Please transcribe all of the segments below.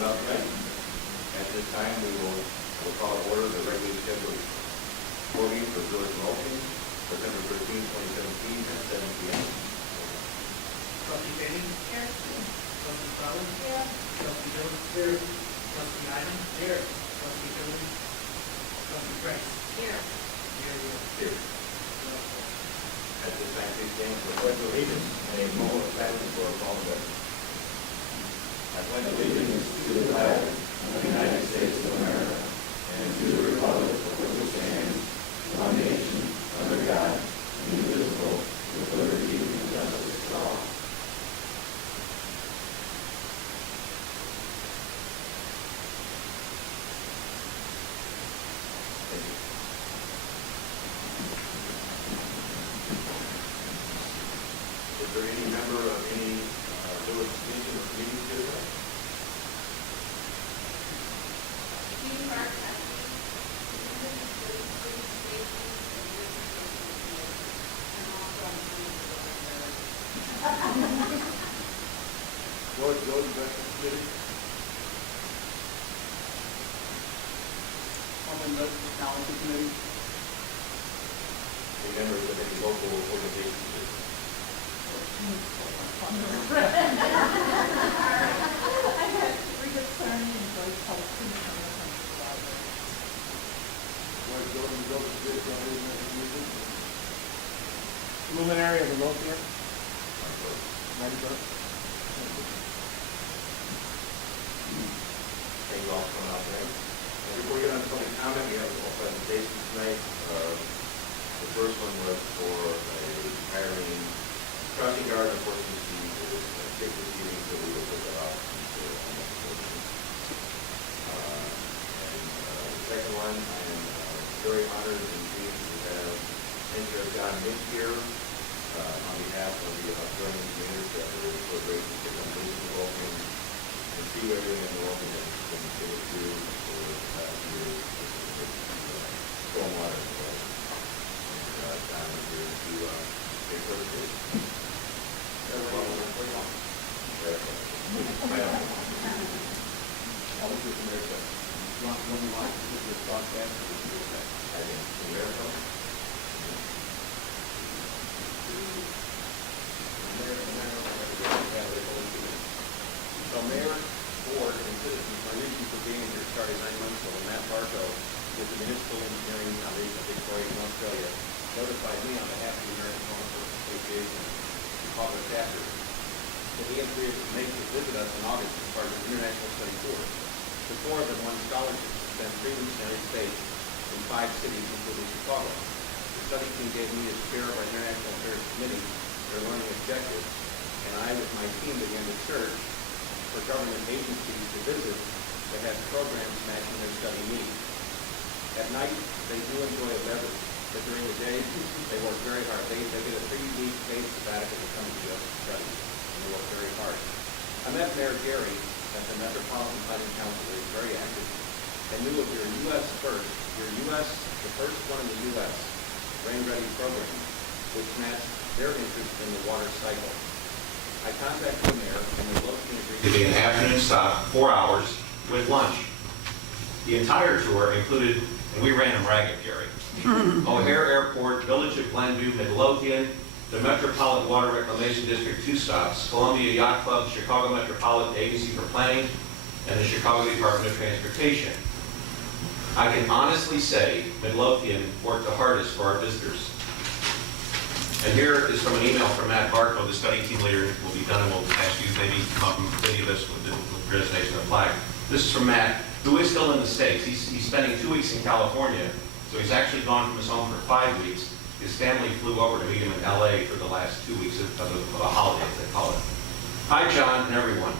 coming out tonight. At this time, we'll call to order the regularly scheduled board meeting for Village of Midlothian, September 13, 2017 at 7 p.m. Trustee Bailey? Here. Trustee Fowler? Here. Trustee Jones? Here. Trustee Ivan? Here. Trustee Jones? Trustee Price? Here. Here. At this time, please stand for the pledge of allegiance and a moment of silence for our fallen veterans. I pledge allegiance to the flag of the United States of America and to the republic for which it stands, one nation, under God, indivisible, with liberty and justice for all. Thank you. Is there any member of any village commission or committee here tonight? Village Investment Committee? Technology Committee? Any members of any local organizations here? Luminary of the Midlothian? Thank you all for coming out tonight. And before we get on to public comment, we have a couple presentations tonight. The first one was for a hiring crossing guard. Unfortunately, there was a kick proceeding, so we will put that off until the next meeting. And the second one, I am very honored and pleased to have Engineer John Mink here on behalf of the Australian community that we're so grateful to come visit the Midlothian and see everything in the Midlothian that has been able to do for the past year. Stormwater. John is here to take for the case. So Mayor, Board, and citizens, my reason for being here started 9 months ago. Matt Barco with the Municipal Engineering Foundation of Victoria in Australia notified me on behalf of the American Hospital Association Chicago chapter that he had agreed to make to visit us in August as part of the International Study Tour. The four of them won scholarships to spend 3 weeks in the United States in 5 cities, including Chicago. The study team gave me as chair of our International Affairs Committee their learning objectives, and I, with my team, began to search for government agencies to visit that have programs matching their study needs. At night, they do enjoy a beverage, but during the day, they work very hard. They get a 3-week paid sabbatical to come to the U.S. to study, and they work very hard. I met Mayor Gary at the Metropolitan Planning Council, where he's very active, and knew of your the first one in the U.S. Rain Ready program, which matched their interest in the water cycle. I contacted the mayor, and the Midlothian agreed to be an afternoon stop, 4 hours, with lunch. The entire tour included, and we ran them ragged, Gary, O'Hare Airport, Village of Glenview, Midlothian, the Metropolitan Water Reclamation District 2 stops, Columbia Yacht Club, Chicago Metropolitan Agency for Planning, and the Chicago Department of Transportation. I can honestly say Midlothian worked the hardest for our visitors. And here is from an email from Matt Barco, the study team leader. Will be done, and we'll ask you maybe to come up and video this with the presentation of the flag. This is from Matt, who is still in the States. He's spending 2 weeks in California, so he's actually gone from his home for 5 weeks. His family flew over to meet him in LA for the last 2 weeks of a holiday, as they call it. Hi, John and everyone.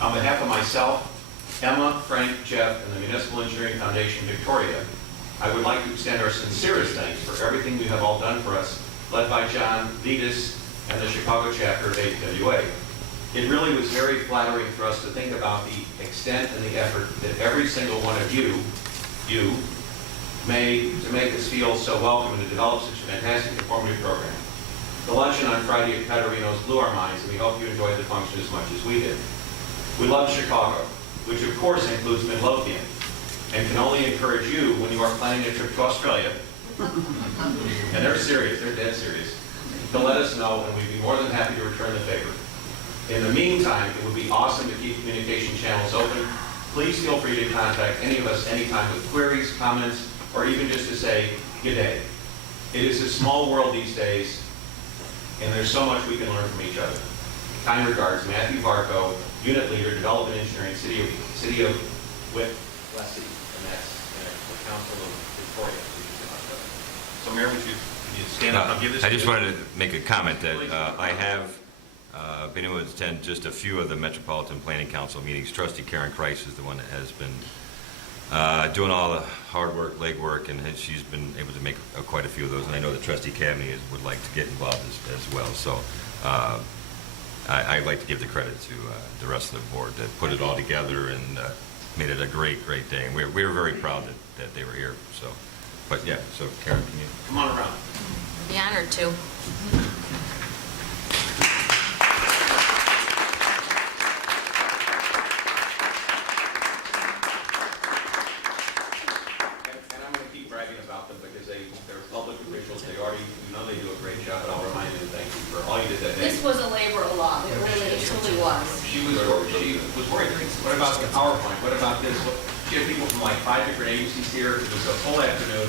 On behalf of myself, Emma, Frank, Jeff, and the Municipal Engineering Foundation Victoria, I would like to extend our sincerest thanks for everything you have all done for us, led by John Vigas and the Chicago chapter of AWA. It really was very flattering for us to think about the extent and the effort that every single one of you made to make us feel so welcome and to develop such a fantastic informative program. The luncheon on Friday at Caterino's blew our minds, and we hope you enjoyed the function as much as we did. We love Chicago. which of course includes Midlothian, and can only encourage you when you are planning a trip to Australia, and they're serious, they're dead serious, to let us know, and we'd be more than happy to return the favor. In the meantime, it would be awesome to keep communication channels open. Please feel free to contact any of us anytime with queries, comments, or even just to say, good day. It is a small world these days, and there's so much we can learn from each other. Kind regards, Matthew Varco, Unit Leader, Development Engineering, City of Whittlesey, and that's the Council of Victoria. So Mayor, would you stand up and give this? I just wanted to make a comment that I have been able to attend just a few of the Metropolitan Planning Council meetings. Trustee Karen Kreis is the one that has been doing all the hard work, legwork, and she's been able to make quite a few of those. And I know that Trustee Cavaney would like to get involved as well. So I'd like to give the credit to the rest of the board that put it all together and made it a great, great day. And we were very proud that they were here. So, but yeah, so Karen, can you Come on around. I'd be honored to. And I'm going to keep bragging about them because they're public officials. They already, they do a great job, and I'll remind you to thank you for all you did that day. This was a labor of love. It really, it truly was. She was worried. What about the PowerPoint? What about this? She had people from like 5 different agencies here. It was a full afternoon,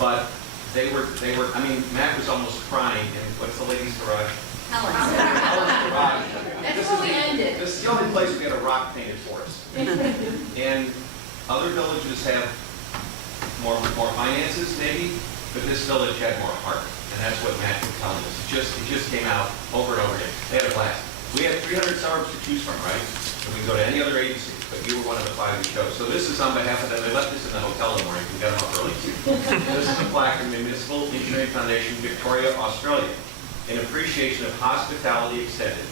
but they were. I mean, Matt was almost crying. And what's the ladies' garage? Helen's. Helen's garage. That's where we ended. This is the only place we get a rock painted for us. And other villages have more finances, maybe, but this village had more heart. And that's what Matt was telling us. It just came out over and over again. They had a blast. We had 300 suburbs to choose from, right? And we can go to any other agency, but you were one of the 5 we chose. So this is on behalf of them. They left this in the hotel in the morning. We got them up early too. This is a plaque from the Municipal Engineering Foundation, Victoria, Australia, in appreciation of hospitality extended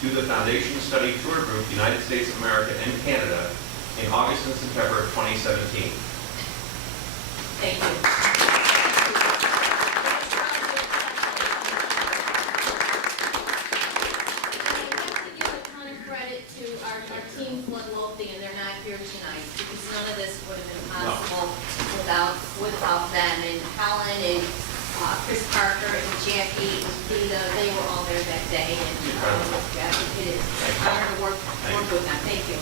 to the Foundation Study Tour Group, United States of America and Canada, in August and September of 2017. Thank you. Midlothian, they're not here tonight because none of this would have been possible without them. And Helen and Chris Parker and Jackie and Peter, they were all there that day. And it is an honor to work with them. Thank you.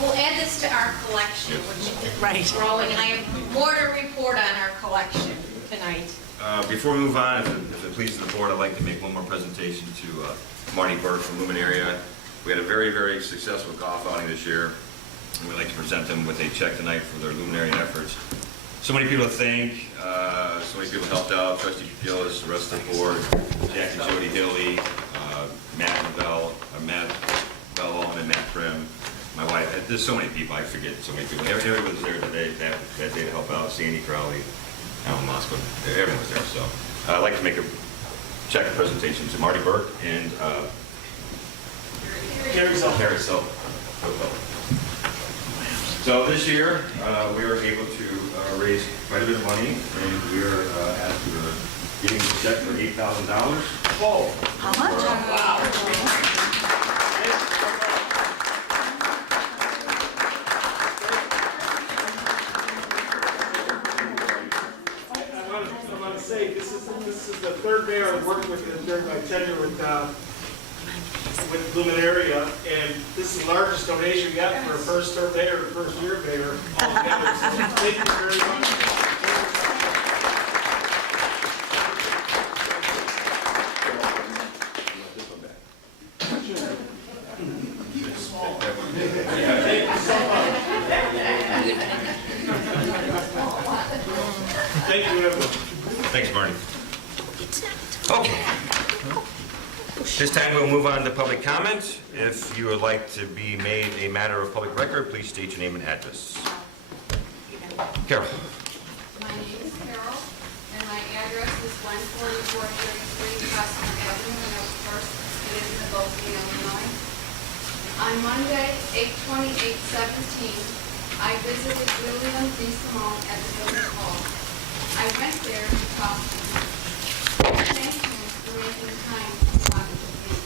We'll add this to our collection, which is growing, and I have more to report on our collection tonight. Before we move on, if it pleases the board, I'd like to make one more presentation to Marty Burke from Lumen area. We had a very, very successful golf outing this year, and we'd like to present them with a check tonight for their luminary efforts. So many people to thank, so many people helped out, Trustee Gillis, the rest of the board, Jack and Jody Hilly, Matt Bell Allman and Matt Prim, my wife. There's so many people, I forget so many people. Everyone was there today, that day to help out, Sandy Crowley, Alan Moscow, everyone was there. So I'd like to make a check presentation to Marty Burke and Carrie Self. So this year, we were able to raise quite a bit of money, and we are getting a check for $8,000. Whoa. How much? Wow. I want to say this is the third mayor I've worked with during my tenure with Lumen area, and this is the largest donation we got for a first term mayor, first year mayor altogether. So thank you very much. Thank you, everyone. Thanks, Marty. Okay. This time we'll move on to public comment. If you would like to be made a matter of public record, please state your name and address. Carol. My name is Carol, and my address is 14433 Customer Avenue, and of course, it is in Midlothian, Illinois. On Monday, 8/28/17, I visited William D. Simone at the Village Hall. I went there to talk to him. I thanked him for making time to talk to me.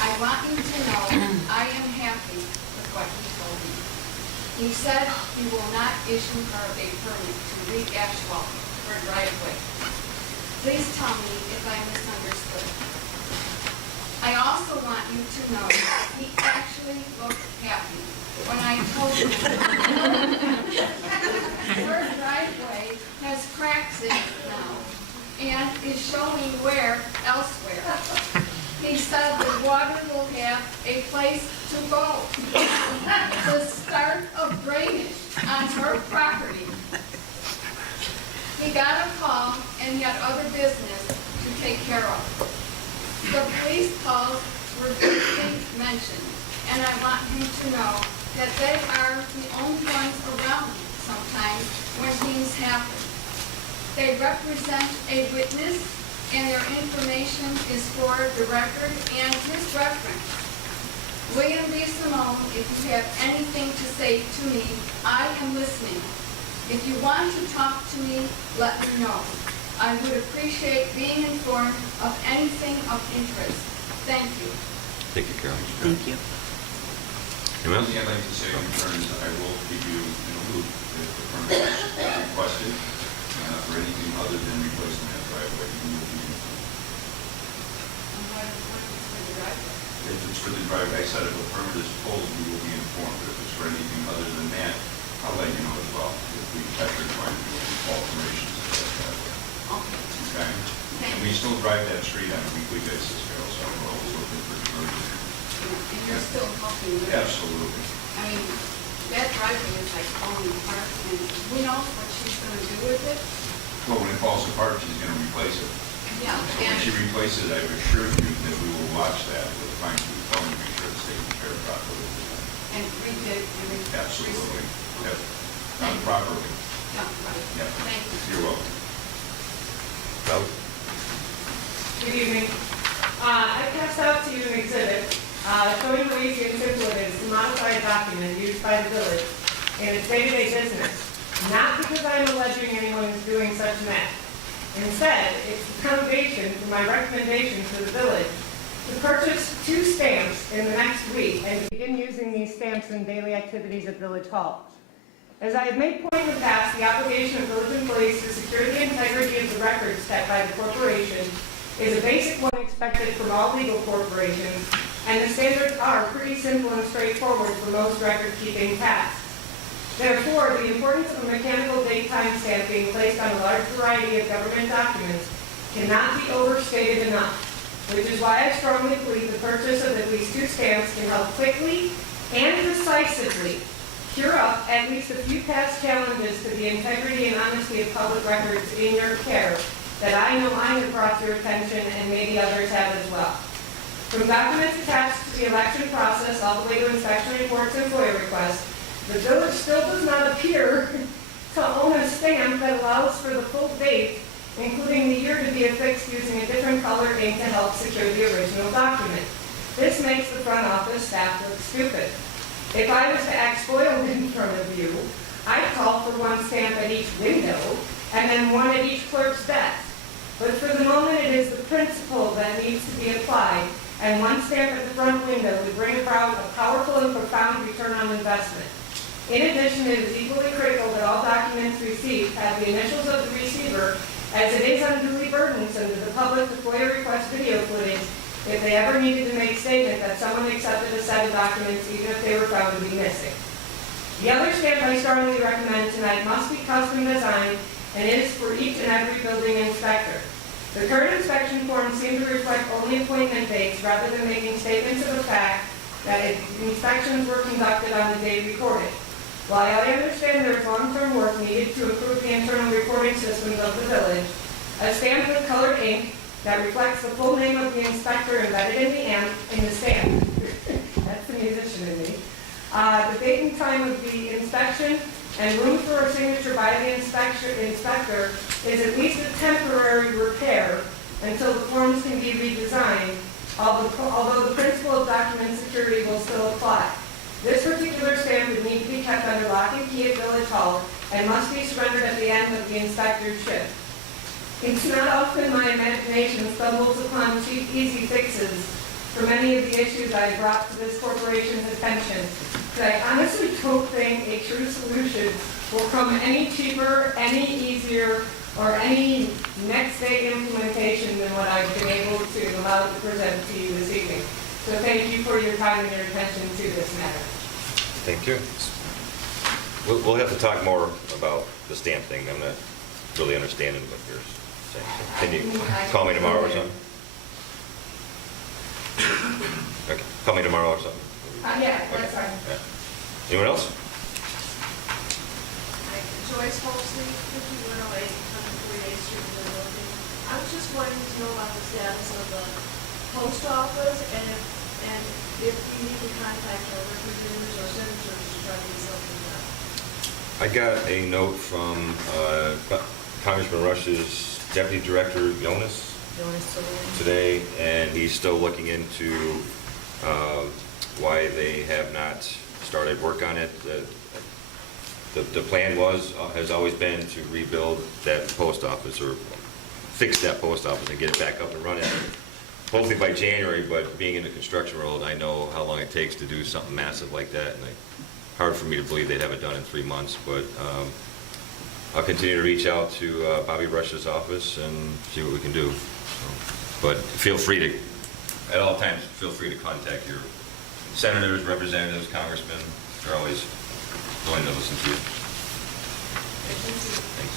I want you to know I am He said he will not issue her a permit to re-asphalt her driveway. Please tell me if I misunderstood. I also want you to know that he actually looked happy when I told him her driveway has cracks in it now and is showing wear elsewhere. He said the water will have a place to go. The start of drainage on her property. He got a call and he had other business to take care of. The police calls were briefly mentioned, and I want him to know that they are the only ones around sometimes when things happen. They represent a witness, and their information is for the record and his reference. William B. Simone, if you have anything to say to me, I am listening. If you want to talk to me, let me know. I would appreciate being informed of anything of interest. Thank you. Thank you, Carol. Thank you. Anyone else? One thing I'd like to say in terms, I will keep you in a loop if the permit is requested for anything other than replacing that driveway. You will be informed. If it's for the driveway, I said if a permit is pulled, you will be informed. But if it's for anything other than that, I'll let you know as well if we have to find alterations to that driveway. Okay? And we still drive that street on a weekly basis, Carol, so we're always looking for conversion. And you're still helping with it. Absolutely. I mean, that driveway is like falling apart, and who knows what she's gonna do with it? Well, when it falls apart, she's going to replace it. Yeah, When and, she replaces it, I've assured you that we will watch that with a fine-tooth comb to make sure it's taken care of properly. and redid, and re- Absolutely. Yep. Thank Done you. properly. Yeah, right. Yep. Thank you. You're welcome. Good evening. I passed out to you an exhibit showing how easy and simple it is to modify a document used by the village in its day-to-day business, not because I'm alleging anyone is doing such an act. Instead, it's the foundation for my recommendation to the village to purchase 2 stamps in the next week and begin using these stamps in daily activities at Village Hall. As I have made point in the past, the obligation of village employees to secure the integrity of the records kept by the corporation is a basic one expected from all legal corporations, and the standards are pretty simple and straightforward for most record-keeping tasks. Therefore, the importance of a mechanical date-time stamp being placed on a large variety of government documents cannot be overstated enough, which is why I strongly believe the purchase of at least 2 stamps can help quickly and decisively cure up at least a few past challenges to the integrity and honesty of public records in your care that I know I have brought to your attention and maybe others have as well. From documents attached to the election process all the way to inspection reports and FOIA requests, the village still does not appear to own a stamp that allows for the full date, including the year to be affixed using a different color ink to help secure the original document. This makes the front office staff look stupid. If I was to act spoiled in front of you, I'd call for 1 stamp at each window and then 1 at each clerk's desk. But for the moment, it is the principle that needs to be applied, and 1 stamp at the front window would bring about a powerful and profound return on investment. In addition, it is equally critical that all documents received have the initials of the receiver, as it is unduly burdensome to the public to FOIA request video footage if they ever needed to make statement that someone accepted a set of documents even if they were found to be missing. The other stamp I strongly recommend tonight must be custom designed and is for each and every building inspector. The current inspection forms seem to reflect only appointment dates rather than making statements of the fact that inspections were conducted on the day recorded. While I understand there is long-term work needed to improve the internal reporting systems of the village, a stamp with colored ink that reflects the full name of the inspector embedded in the stamp, that's the musician in me, the date and time of the inspection, and room for a signature by the inspector is at least a temporary repair until the forms can be redesigned, although the principle of document security will still apply. This particular stamp would need to be kept under lock and key at Village Hall and must be surrendered at the end of the inspector's shift. It's not often my imagination stumbles upon cheap, easy fixes for many of the issues I brought to this corporation's attention. I honestly don't think a true solution will come any cheaper, any easier, or any next day implementation than what I've been able to allow to present to you this evening. So thank you for your time and your attention to this matter. Thank you. We'll have to talk more about the stamp thing. I'm not really understanding what you're saying. So can you call me tomorrow or something? Okay, call me tomorrow or something. Yeah, that's fine. Yeah. Anyone else? Joyce Holsley, 5108, 148th Street, Midlothian. I was just wanting to know about the status of the post office and if we need to contact our representatives or senators to try to get something done. I got a note from Congressman Rush's Deputy Director, Jonas, today, and he's still looking into why they have not started work on it. The plan has always been to rebuild that post office or fix that post office and get it back up and running, hopefully by January, but being in the construction world, I know how long it takes to do something massive like that, and hard for me to believe they'd have it done in 3 months, but I'll continue to reach out to Bobby Rush's office and see what we can do. But feel free to, at all times, feel free to contact your senators, representatives, congressmen. They're always willing to listen to you. Thanks.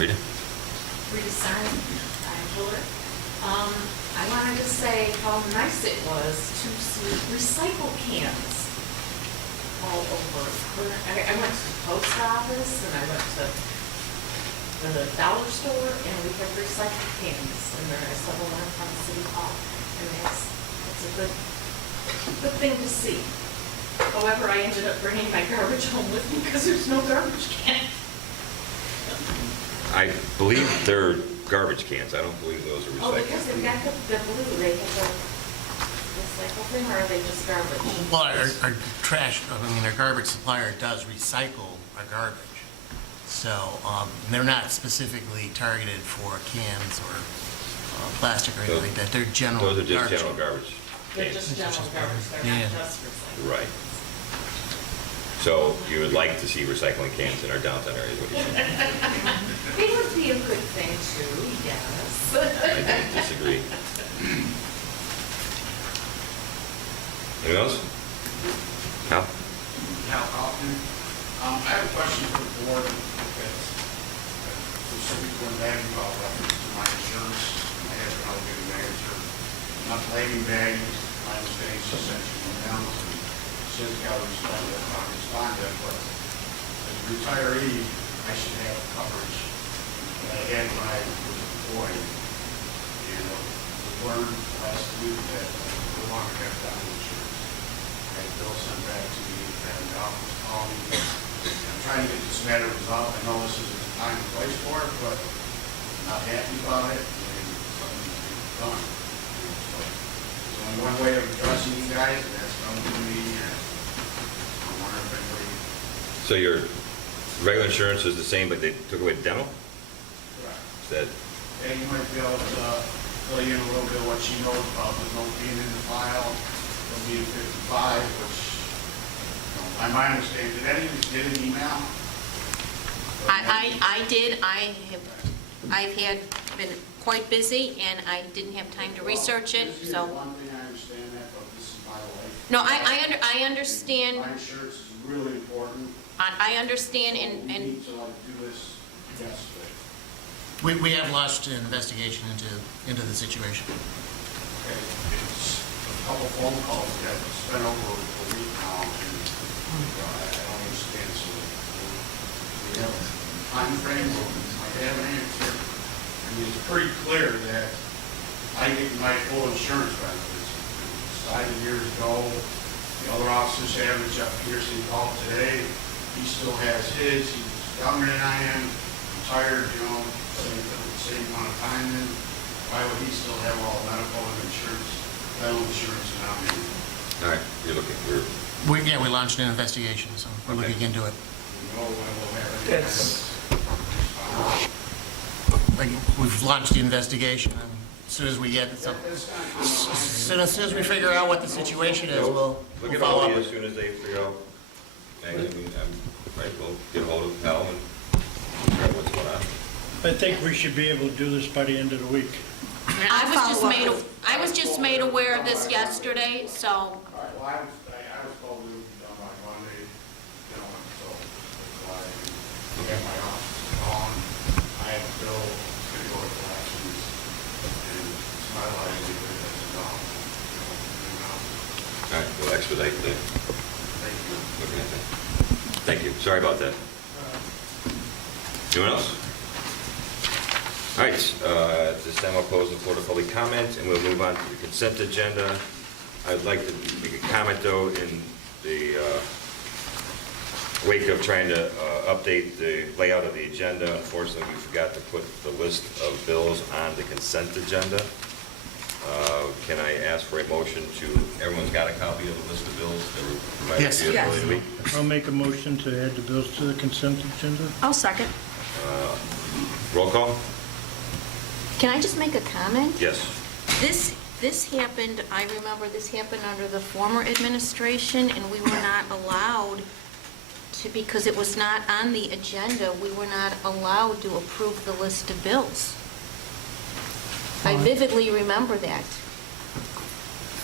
Rita? Rita Simon, I'm Fuller. I wanted to say how nice it was to see recycle cans all over. I went to the post office and I went to the dollar store and we have recycled cans and there are several in front of City Hall. And it's a good thing to see. However, I ended up bringing my garbage home with me because there's no garbage can. I believe they're garbage cans. I don't believe those are recycled. Oh, because they've got the blue, they have the recycle thing, or are they just garbage? Well, our garbage supplier does recycle our garbage. So they're not specifically targeted for cans or plastic or anything like that. They're general Those are just garbage. general garbage. They're just general garbage, they're Yeah. not just recycled. Right. So you would like to see recycling cans in our downtown area, what do you think? It would be a good thing too, yes. I don't disagree. Anyone else? Hal? Hal Kaufman. I have a question for the board that's specific to one bag about reference to my insurance. I have an obligated manager. Not blaming bags, my understanding is essentially down to since got to respond to that, not respond to that, but as a retiree, I should have coverage that I had when I was employed. And we learned last week that I no longer have that insurance. I had a bill sent back to me, and the office called me. I'm trying to get this matter resolved. I know this isn't the time and place for it, but I'm not happy about it, and something needs to be done. So there's only one way of addressing you guys, and that's coming to me, and I wonder if anybody... So your regular insurance is the same, but they took away dental? Correct. Is that, And you might be able to fill you in a little bit what she knows about the note being in the file, the being 55, which, you know, by my understanding, did any of you get an email? I did. I've been quite busy and I didn't have time to research it, This is so. one thing, I understand that, but this is my life. No, I understand, My insurance is really important. I understand So we and need to like do this yesterday. We have launched an investigation into the situation. Okay, it's a couple phone calls that spent over a week now, and I don't understand, so we have a time frame, or I have an answer. I mean, it's pretty clear that I get my full insurance benefits. Decided years ago, the other officers have it. Jeff Pearson called today, he still has his, he's younger than I am, retired, you know, same amount of time in. Why would he still have all medical and insurance, dental insurance, and not me? all right, you're looking, We launched an investigation, so we're looking into it. You know, when we'll have any kind of response. We've launched the investigation, and As soon as we get some, as soon as we figure out what the situation is, we'll Look at follow all up. as soon as they figure out, and right, we'll get a hold of Hal and figure out what's going on. I think we should be able to do this by the end of the week. I was just made aware of this yesterday, so All right, well, I was told we would be done by Monday, you know, so that's why I have my office on. I have a bill, it's gonna go to collections, and it's my livelihood that's gone. All right, we'll expedite the Thank you. looking at that. Thank you, sorry about that. Anyone else? All right, at this time I'll close the floor to public comment, and we'll move on to the consent agenda. I'd like to make a comment, though, in the wake of trying to update the layout of the agenda. Unfortunately, we forgot to put the list of bills on the consent agenda. Can I ask for a motion to, everyone's got a copy of the list of bills that were provided Yes. to you earlier in the week? I'll make a motion to add the bills to the consent agenda. I'll second. Roll call? Can I just make a comment? Yes. This happened, I remember this happened under the former administration, and we were not allowed to, because it was not on the agenda, we were not allowed to approve the list of bills. I vividly remember that.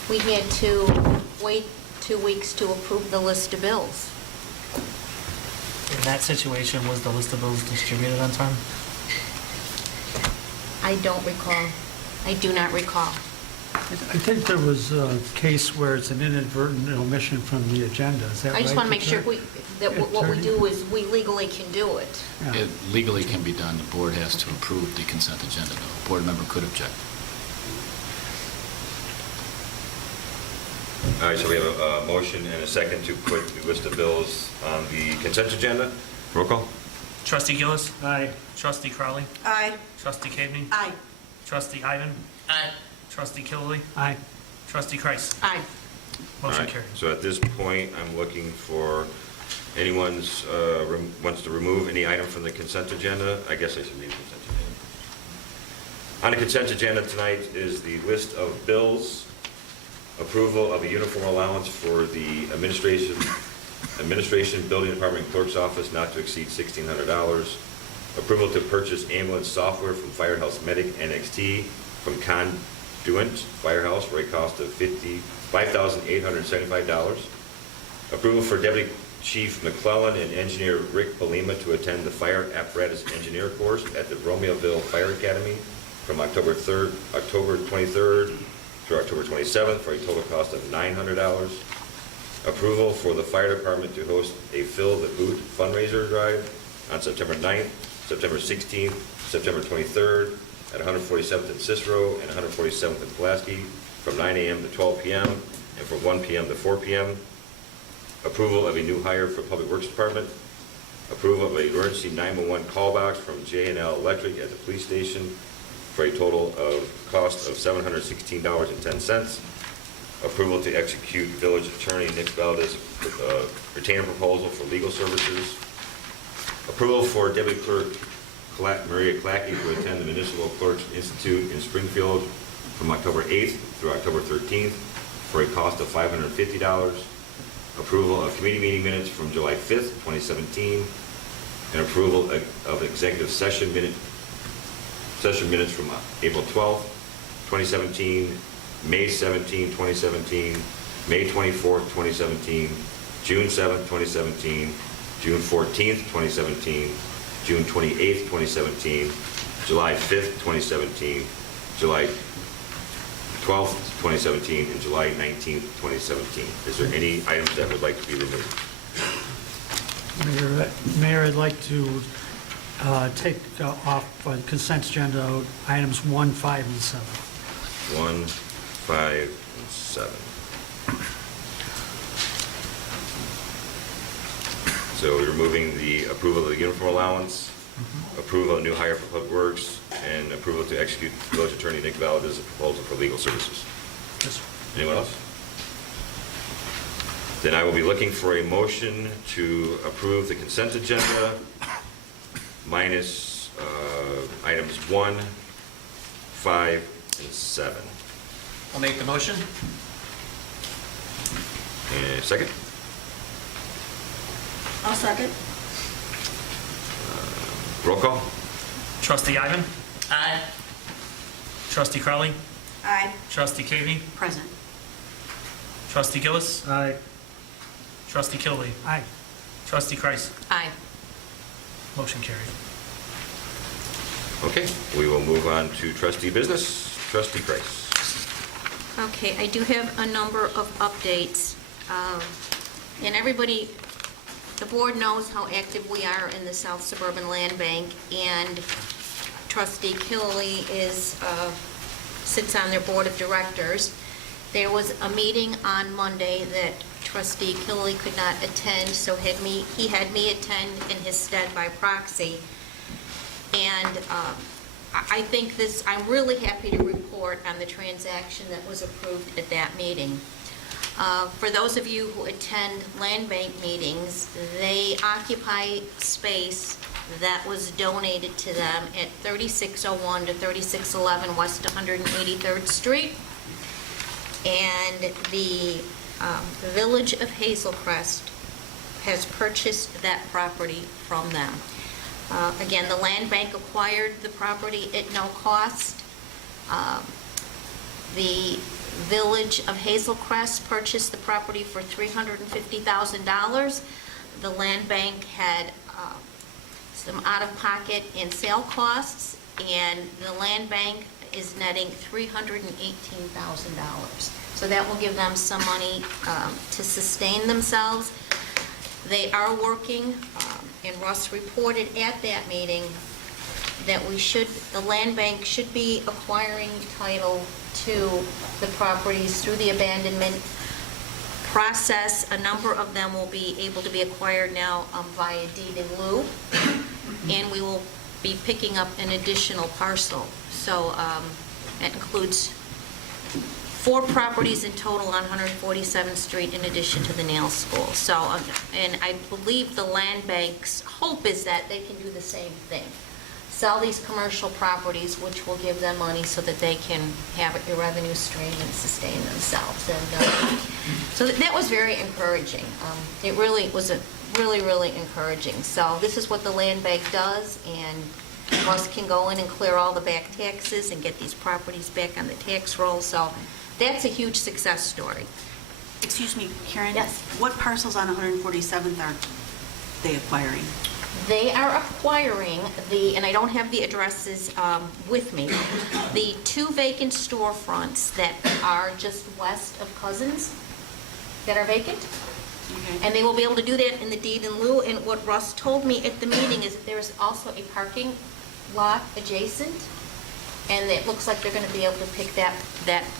We had to wait 2 weeks to approve the list of bills. In that situation, was the list of bills distributed on time? I don't recall. I do not recall. I think there was a case where it's an inadvertent omission from the agenda, is that right? I just want to make sure that what we Attorney? do is we legally can do it. Yeah. It legally can be done. The board has to approve the consent agenda, though. A board member could object. All right, so we have a motion and a second to put the list of bills on the consent agenda. Roll call? Trustee Gillis? Aye. Trustee Crowley? Aye. Trustee Kaveny? Aye. Trustee Ivan? Aye. Trustee Killily? Aye. Trustee Kreis? Aye. All Motion right, carries. so at this point, I'm looking for anyone's, wants to remove any item from the consent agenda. I guess I should leave the consent agenda. On the consent agenda tonight is the list of bills, approval of a uniform allowance for the administration, building department, clerk's office not to exceed $1,600. Approval to purchase ambulance software from Firehouse Medic NXT from Conduent Firehouse for a cost of $5,875. Approval for Deputy Chief McClellan and Engineer Rick Belima to attend the Fire Apparatus Engineer course at the Romeoville Fire Academy from October 23rd through October 27th for a total cost of $900. Approval for the fire department to host a Fill the Boot fundraiser drive on September 9th, September 16th, September 23rd at 147th and Cicero and 147th and Pulaski from 9 a.m. to 12 p.m. and from 1 p.m. to 4 p.m. Approval of a new hire for Public Works Department. Approval of an emergency 911 call box from J&L Electric at the police station for a total of cost of $716.10. Approval to execute village attorney Nick Valdez retainer proposal for legal services. Approval for Deputy Clerk Maria Clackey to attend the Municipal Clerks Institute in Springfield from October 8th through October 13th for a cost of $550. Approval of committee meeting minutes from July 5th, 2017, and approval of executive session minutes from April 12th, 2017, May 17, 2017, May 24th, 2017, June 7th, 2017, June 14th, 2017, June 28th, 2017, July 5th, 2017, July 12th, 2017, and July 19th, 2017. Is there any items that would like to be removed? Mayor, I'd like to take off consent agenda items 1, 5, and 7. 1, 5, and 7. So we're removing the approval of the uniform allowance, approval of new hire for Public Works, and approval to execute village attorney Nick Valdez's proposal for legal services. Yes, sir. Anyone else? Then I will be looking for a motion to approve the consent agenda minus items 1, 5, 2007. I'll make the motion. And second? I'll second. Roll call? Trustee Ivan. Aye. Trustee Crowley. Aye. Trustee Cavey. Present. Trustee Gillis. Aye. Trustee Kilby. Aye. Trustee Kreis. Aye. Motion carried. Okay, we will move on to trustee business. Trustee Kreis. Okay, I do have a number of updates. And everybody, the board knows how active we are in the South Suburban Land Bank, and Trustee Kilby sits on their board of directors. There was a meeting on Monday that Trustee Kilby could not attend, so he had me attend in his stead by proxy. And I think I'm really happy to report on the transaction that was approved at that meeting. For those of you who attend land bank meetings, they occupy space that was donated to them at 3601 to 3611 West 183rd Street. And the Village of Hazel Crest has purchased that property from them. Again, the land bank acquired the property at no cost. The Village of Hazel Crest purchased the property for $350,000. The land bank had some out-of-pocket and sale costs, and the land bank is netting $318,000. So that will give them some money to sustain themselves. They are working, and Russ reported at that meeting that the land bank should be acquiring title to the properties through the abandonment process. A number of them will be able to be acquired now via deed in lieu, and we will be picking up an additional parcel. So that includes 4 properties in total on 147th Street in addition to the nail school. So, and I believe the land bank's hope is that they can do the same thing. Sell these commercial properties, which will give them money so that they can have a revenue stream and sustain themselves. And so that was very encouraging. It really was really encouraging. So this is what the land bank does, and Russ can go in and clear all the back taxes and get these properties back on the tax roll. So that's a huge success story. Excuse me, Karen? Yes. What parcels on 147th are they acquiring? They are acquiring and I don't have the addresses with me, the 2 vacant storefronts that are just west of Cousins that are vacant. Okay. And they will be able to do that in the deed in lieu. And what Russ told me at the meeting is that there's also a parking lot adjacent, and it looks like they're going to be able to pick that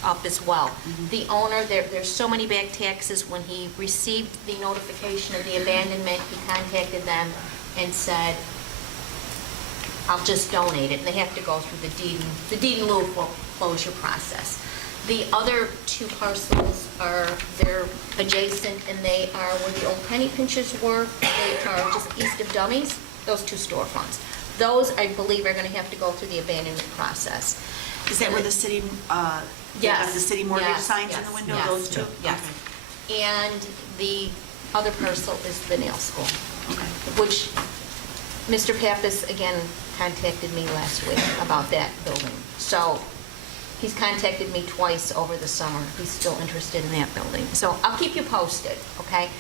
up as well. Mm-hmm. The owner, there's so many back taxes. When he received the notification of the abandonment, he contacted them and said, I'll just donate it. And they have to go through the deed in lieu foreclosure process. The other 2 parcels they're adjacent, and they are where the old penny pinchers were. They are just east of Dummies, those 2 storefronts. Those, I believe, are going to have to go through the abandonment process. Is that where the city, yes, have the city mortgage yes, signs yes, in the window, yes, those 2? Yes. Okay. And the other parcel is the nail school, Okay. which Mr. Pappas, again, contacted me last week about that building. So he's contacted me twice over the summer. He's still interested in that building. So I'll keep you posted, okay?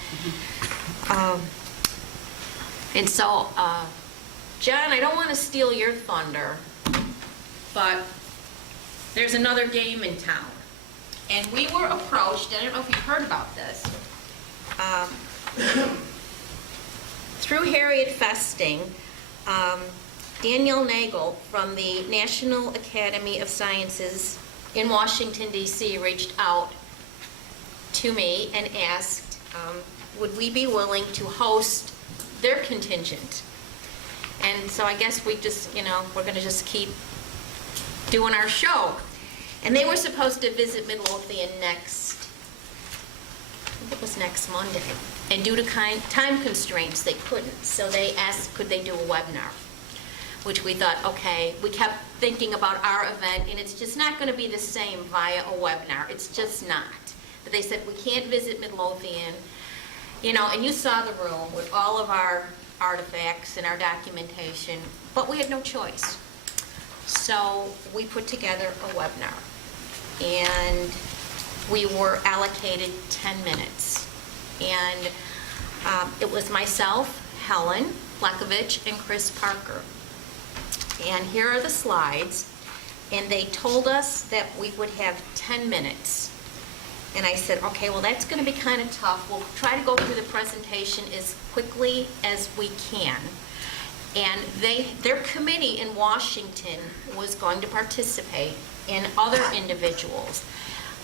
Mm-hmm. And so, John, I don't want to steal your thunder, but there's another game in town. And we were approached, I don't know if you've heard about this, through Harriet Festing, Danielle Nagel from the National Academy of Sciences in Washington, D.C. reached out to me and asked, would we be willing to host their contingent? And so I guess we just, we're going to just keep doing our show. And they were supposed to visit Midlothian next Monday. And due to time constraints, they couldn't. So they asked, could they do a webinar? which we thought, okay, we kept thinking about our event, and it's just not going to be the same via a webinar. It's just not. But they said, we can't visit Midlothian, you know, and you saw the room with all of our artifacts and our documentation, but we had no choice. So we put together a webinar, and we were allocated 10 minutes. And it was myself, Helen Lekovich, and Chris Parker. And here are the slides, and they told us that we would have 10 minutes. And I said, okay, well, that's going to be kind of tough. We'll try to go through the presentation as quickly as we can. And their committee in Washington was going to participate, and other individuals.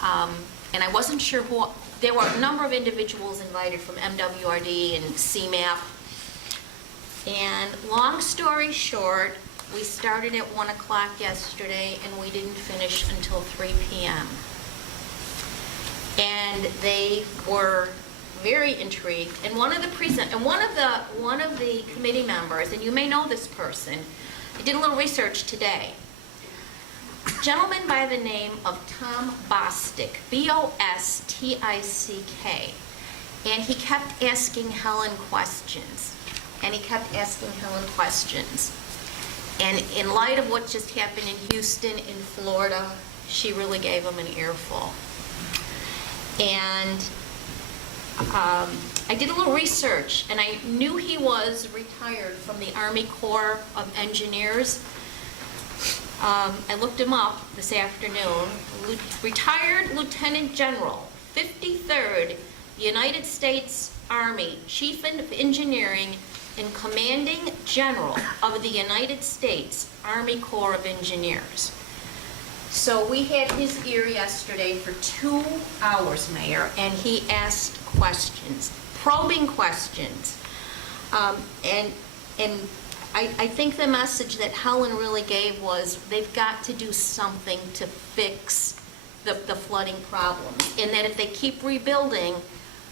And I wasn't sure who, there were a number of individuals invited from MWRD and CMAP. And long story short, we started at 1 o'clock yesterday, and we didn't finish until 3 p.m. And they were very intrigued. And one of the committee members, and you may know this person, I did a little research today. A gentleman by the name of Tom Bostic, B-O-S-T-I-C-K, and he kept asking Helen questions. And he kept asking Helen questions. And in light of what just happened in Houston, in Florida, she really gave him an earful. And I did a little research, and I knew he was retired from the Army Corps of Engineers. I looked him up this afternoon. Retired Lieutenant General, 53rd United States Army, Chief of Engineering and Commanding General of the United States Army Corps of Engineers. So we had his ear yesterday for 2 hours, Mayor, and he asked questions, probing questions. And I think the message that Helen really gave was they've got to do something to fix the flooding problem, and that if they keep rebuilding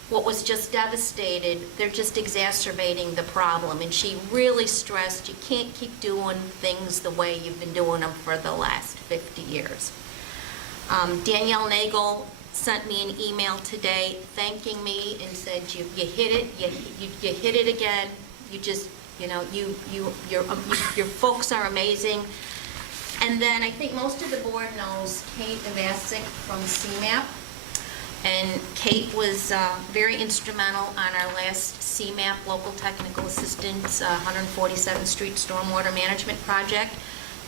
what was just devastated, they're just exacerbating the problem. And she really stressed you can't keep doing things the way you've been doing them for the last 50 years. Danielle Nagel sent me an email today thanking me and said, you hit it, you hit it again. You just, you know, your folks are amazing. And then I think most of the board knows Kate Ivasic from CMAP. And Kate was very instrumental on our last CMAP, Local Technical Assistance, 147th Street Stormwater Management Project.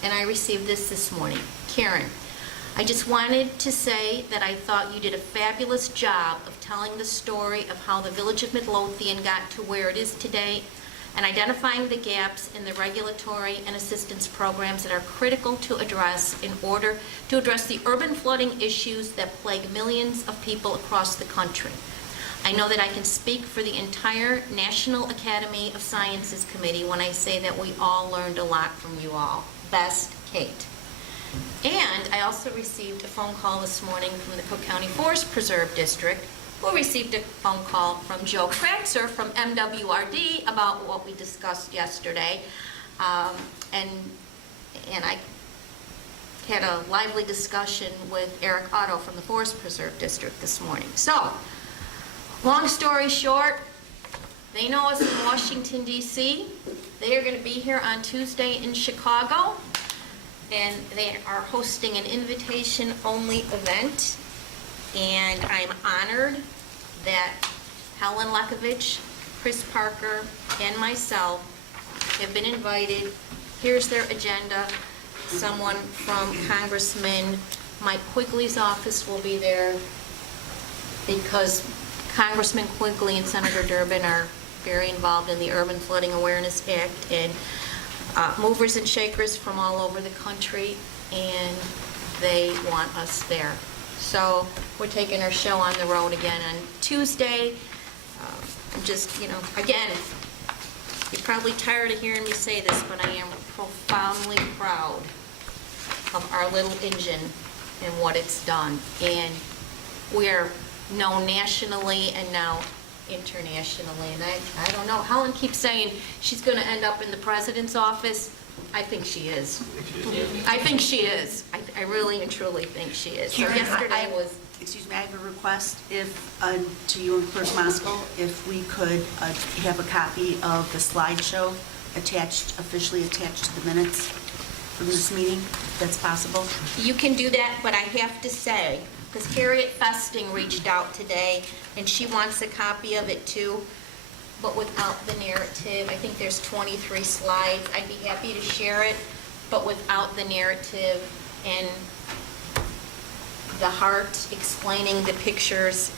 And I received this morning. Karen, I just wanted to say that I thought you did a fabulous job of telling the story of how the Village of Midlothian got to where it is today, and identifying the gaps in the regulatory and assistance programs that are critical to address in order to address the urban flooding issues that plague millions of people across the country. I know that I can speak for the entire National Academy of Sciences Committee when I say that we all learned a lot from you all. Best, Kate. And I also received a phone call this morning from the Cook County Forest Preserve District, who received a phone call from Joe Kratzer from MWRD about what we discussed yesterday. And I had a lively discussion with Eric Otto from the Forest Preserve District this morning. So, long story short, they know us in Washington, D.C. They are going to be here on Tuesday in Chicago, and they are hosting an invitation-only event. And I'm honored that Helen Lekovich, Chris Parker, and myself have been invited. Here's their agenda. Someone from Congressman Mike Quigley's office will be there, because Congressman Quigley and Senator Durbin are very involved in the Urban Flooding Awareness Act, and movers and shakers from all over the country, and they want us there. So we're taking our show on the road again on Tuesday. I'm just, you know, again, you're probably tired of hearing me say this, but I am profoundly proud of our little engine and what it's done. And we are known nationally and now internationally. And I don't know, Helen keeps saying she's going to end up in the president's office. I think she is. I think she is. I really and truly think she is. So yesterday was, Excuse me, I have a request to you and Clerk Moskal, if we could have a copy of the slideshow officially attached to the minutes from this meeting, if that's possible. You can do that, but I have to say, because Harriet Festing reached out today, and she wants a copy of it too, but without the narrative. I think there's 23 slides. I'd be happy to share it, but without the narrative and the heart explaining the pictures.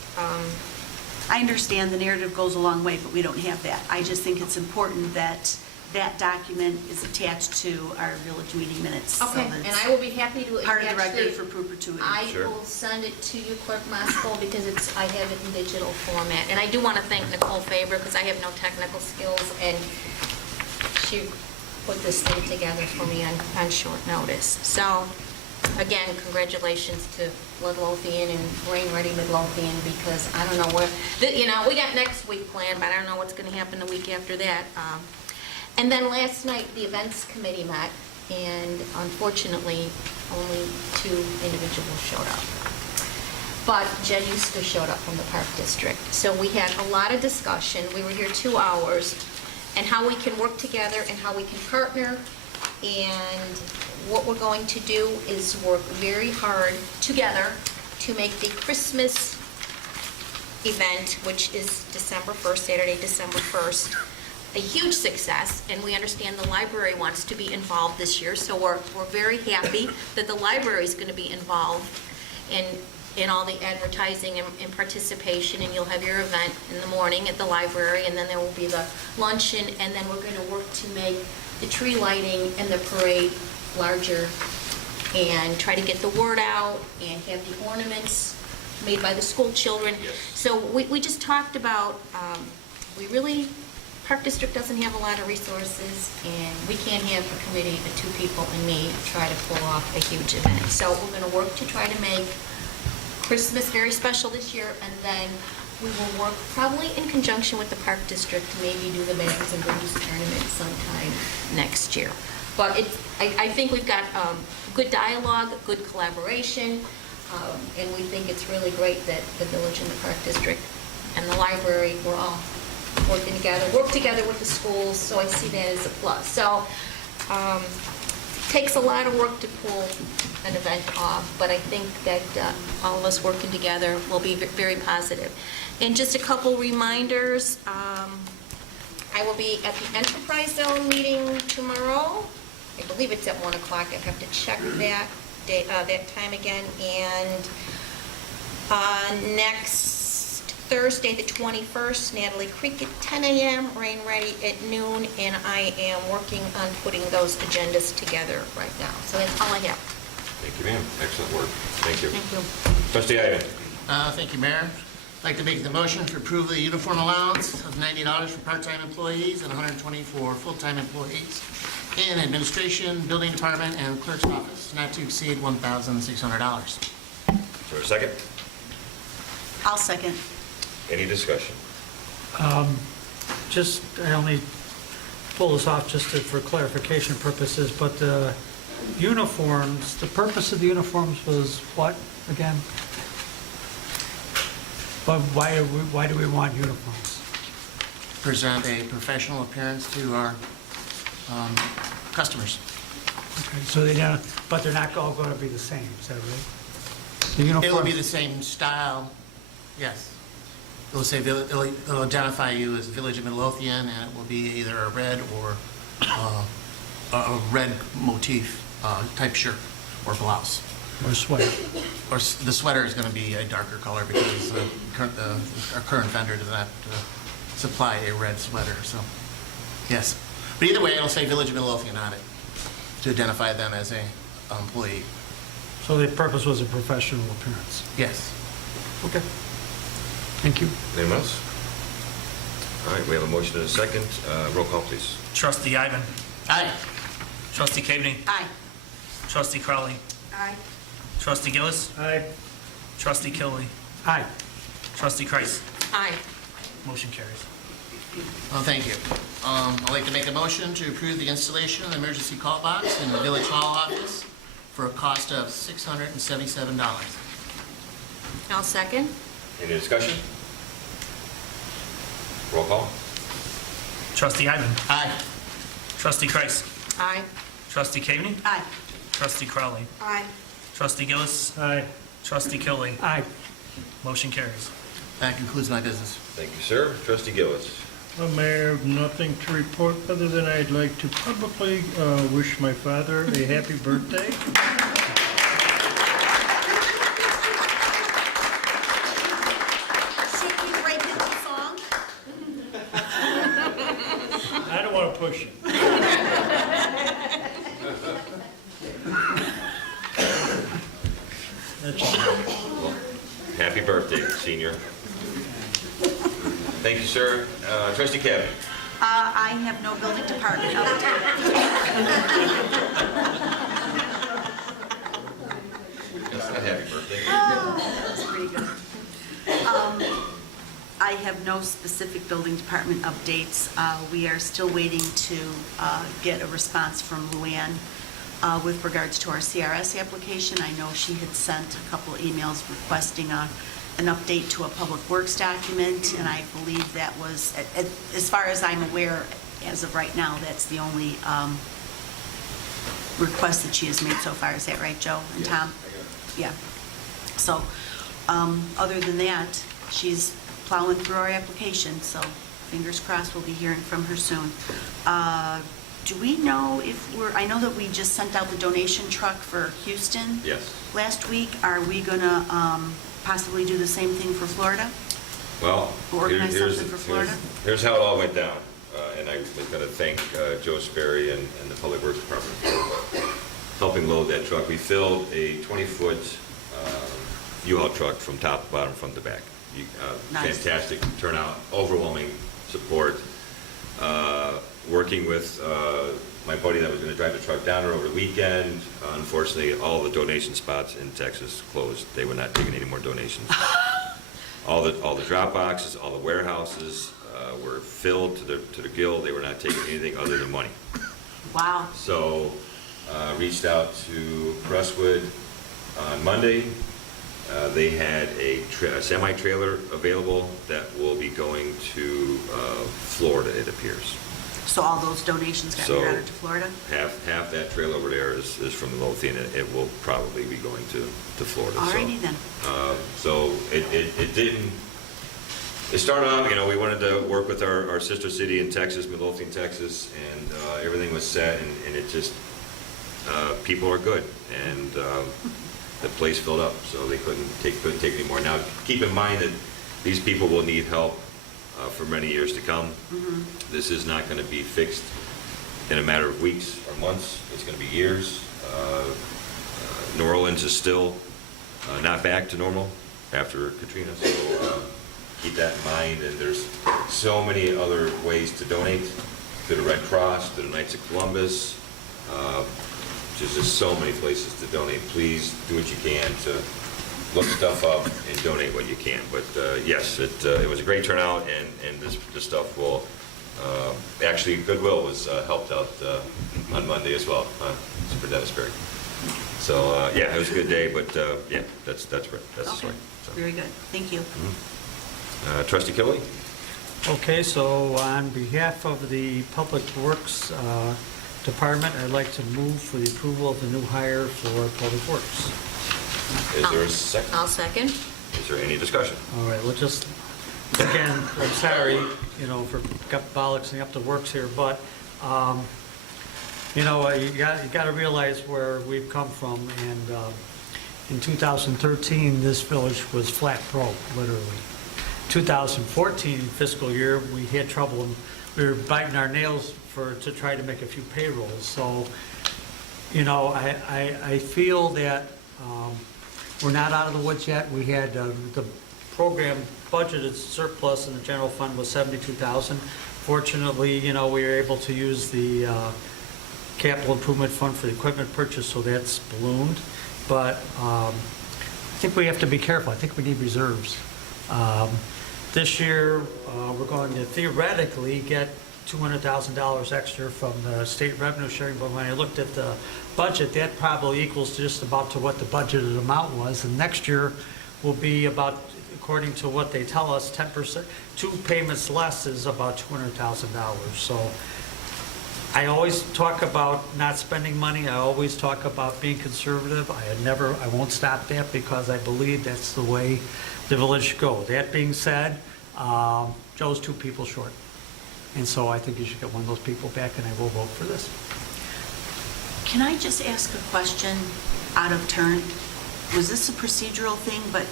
I understand the narrative goes a long way, but we don't have that. I just think it's important that that document is attached to our village meeting minutes. so Okay, that and it's I will be happy to part of the attach record for perpetuity. I Sure. will send it to you, Clerk Moskal, because I have it in digital format. And I do want to thank Nicole Faber, because I have no technical skills, and she put this thing together for me on short notice. So, again, congratulations to Midlothian and Rain Ready Midlothian, because I don't know where, we got next week planned, but I don't know what's going to happen the week after that. And then last night, the events committee met, and unfortunately, only 2 individuals showed up. But Jen Euster showed up from the Park District. So we had a lot of discussion. We were here 2 hours, and how we can work together and how we can partner. And what we're going to do is work very hard together to make the Christmas event, which is December 1st, Saturday, December 1st, a huge success, and we understand the library wants to be involved this year, so we're very happy that the library is going to be involved in all the advertising and participation, and you'll have your event in the morning at the library, and then there will be the luncheon, and then we're going to work to make the tree lighting and the parade larger, and try to get the word out, and have the ornaments made by the school children. Yes. So we just talked about, Park District doesn't have a lot of resources, and we can't have a committee of 2 people and me try to pull off a huge event. So we're going to work to try to make Christmas very special this year, and then we will work probably in conjunction with the Park District to maybe do the bags and brooms tournament sometime next year. But I think we've got good dialogue, good collaboration, and we think it's really great that the village and the Park District and the library, we're all work together with the schools, so I see that as a plus. So, takes a lot of work to pull an event off, but I think that all of us working together will be very positive. And just a couple reminders, I will be at the Enterprise Zone meeting tomorrow. I believe it's at 1 o'clock. I have to check that time again. And next Thursday, the 21st, Natalie Creek at 10 a.m., Rain Ready at noon, and I am working on putting those agendas together right now. So that's all I have. Thank you, ma'am. Excellent work. Thank you. Thank you. Trustee Ivan. Thank you, Mayor. I'd like to make the motion to approve the uniform allowance of $90 for part-time employees and $120 for full-time employees in administration, building department, and clerk's office, not to exceed $1,600. Is there a second? I'll second. Any discussion? I only pull this off just for clarification purposes, but the uniforms, the purpose of the uniforms was what, again? But why do we want uniforms? Present a professional appearance to our customers. Okay, so but they're not all going to be the same, is that right? The It will uniform. be the same style, yes. It'll identify you as Village of Midlothian, and it will be either a red or a red motif type shirt or blouse. Or sweater. Or the sweater is going to be a darker color because our current vendor does not supply a red sweater, so, yes. But either way, it'll say Village of Midlothian on it to identify them as a employee. So the purpose was a professional appearance. Yes. Okay. Thank you. Anyone else? All right, we have a motion and a second. Roll call, please. Trustee Ivan. Aye. Trustee Caveney. Aye. Trustee Crowley. Aye. Trustee Gillis. Aye. Trustee Kilby. Aye. Trustee Kreis. Aye. Motion carries. Well, thank you. I'd like to make a motion to approve the installation of the emergency call box in the Village Hall office for a cost of $677. I'll second. Any discussion? Roll call. Trustee Hyman. Aye. Trustee Kreis. Aye. Trustee Kaveny. Aye. Trustee Crowley. Aye. Trustee Gillis. Aye. Trustee Killy. Aye. Motion carries. That concludes my business. Thank you, sir. Trustee Gillis. Well, Mayor, nothing to report other than I'd like to publicly wish my father a happy birthday. Should we break into song? I don't want to push it. That's all. Happy birthday, senior. Thank you, sir. Trustee Kavanaugh. I have no building department update. That's not happy birthday. That's pretty good. I have no specific building department updates. We are still waiting to get a response from Luann with regards to our CRS application. I know she had sent a couple emails requesting an update to a public works document, and I believe that was, as far as I'm aware, as of right now, that's the only request that she has made so far. Is that right, Joe and Tom? Yeah. So, other than that, she's plowing through our application, so fingers crossed we'll be hearing from her soon. Do we know if I know that we just sent out the donation truck for Houston Yes. last week. Are we gonna possibly do the same thing for Florida? Well, Organize something for Florida? here's how it all went down. And I was going to thank Joe Sperry and the Public Works Department for helping load that truck. We filled a 20-foot U-Haul truck from top to bottom, front to back. Nice. Fantastic turnout, overwhelming support. Working with my buddy that was going to drive the truck down there over the weekend. Unfortunately, all the donation spots in Texas closed. They were not taking any more donations. All the drop boxes, all the warehouses were filled to the gill. They were not taking anything other than money. Wow. So reached out to Crestwood on Monday. They had a semi-trailer available that will be going to Florida, it appears. So all those donations got rerouted to Florida? Half that trailer over there is from Midlothian, and it will probably be going to Florida. Alrighty then. So it didn't, it started off, we wanted to work with our sister city in Texas, Midlothian, Texas, and everything was set, and it just, people are good, and the place filled up, so they couldn't take any more. Now, keep in mind that these people will need help for many years to come. Mm-hmm. This is not going to be fixed in a matter of weeks or months. It's going to be years. New Orleans is still not back to normal after Katrina, so keep that in mind. And there's so many other ways to donate, to the Red Cross, to the Knights of Columbus. There's just so many places to donate. Please do what you can to look stuff up and donate what you can. But yes, it was a great turnout, and this stuff will, actually Goodwill was helped out on Monday as well, Superintendent Sperry. So yeah, it was a good day, but yeah, that's the story. So. Very good. Thank you. Mm-hmm. Trustee Kelly? Okay, so on behalf of the Public Works Department, I'd like to move for the approval of the new hire for Public Works. Is there a second? I'll second. Is there any discussion? All right, well, just, again, I'm sorry, for bollocksing up the works here, but, you got to realize where we've come from, and in 2013, this village was flat broke, literally. 2014 fiscal year, we had trouble, and we were biting our nails to try to make a few payrolls. So, I feel that we're not out of the woods yet. We had the program budgeted surplus in the general fund was $72,000. Fortunately, we were able to use the capital improvement fund for the equipment purchase, so that's ballooned. But I think we have to be careful. I think we need reserves. This year, we're going to theoretically get $200,000 extra from the state revenue sharing, but when I looked at the budget, that probably equals just about to what the budgeted amount was. And next year will be about, according to what they tell us, 10%, 2 payments less is about $200,000. So I always talk about not spending money. I always talk about being conservative. I won't stop that because I believe that's the way the village should go. That being said, Joe's 2 people short. And so I think you should get one of those people back, and I will vote for this. Can I just ask a question out of turn? Was this a procedural thing? But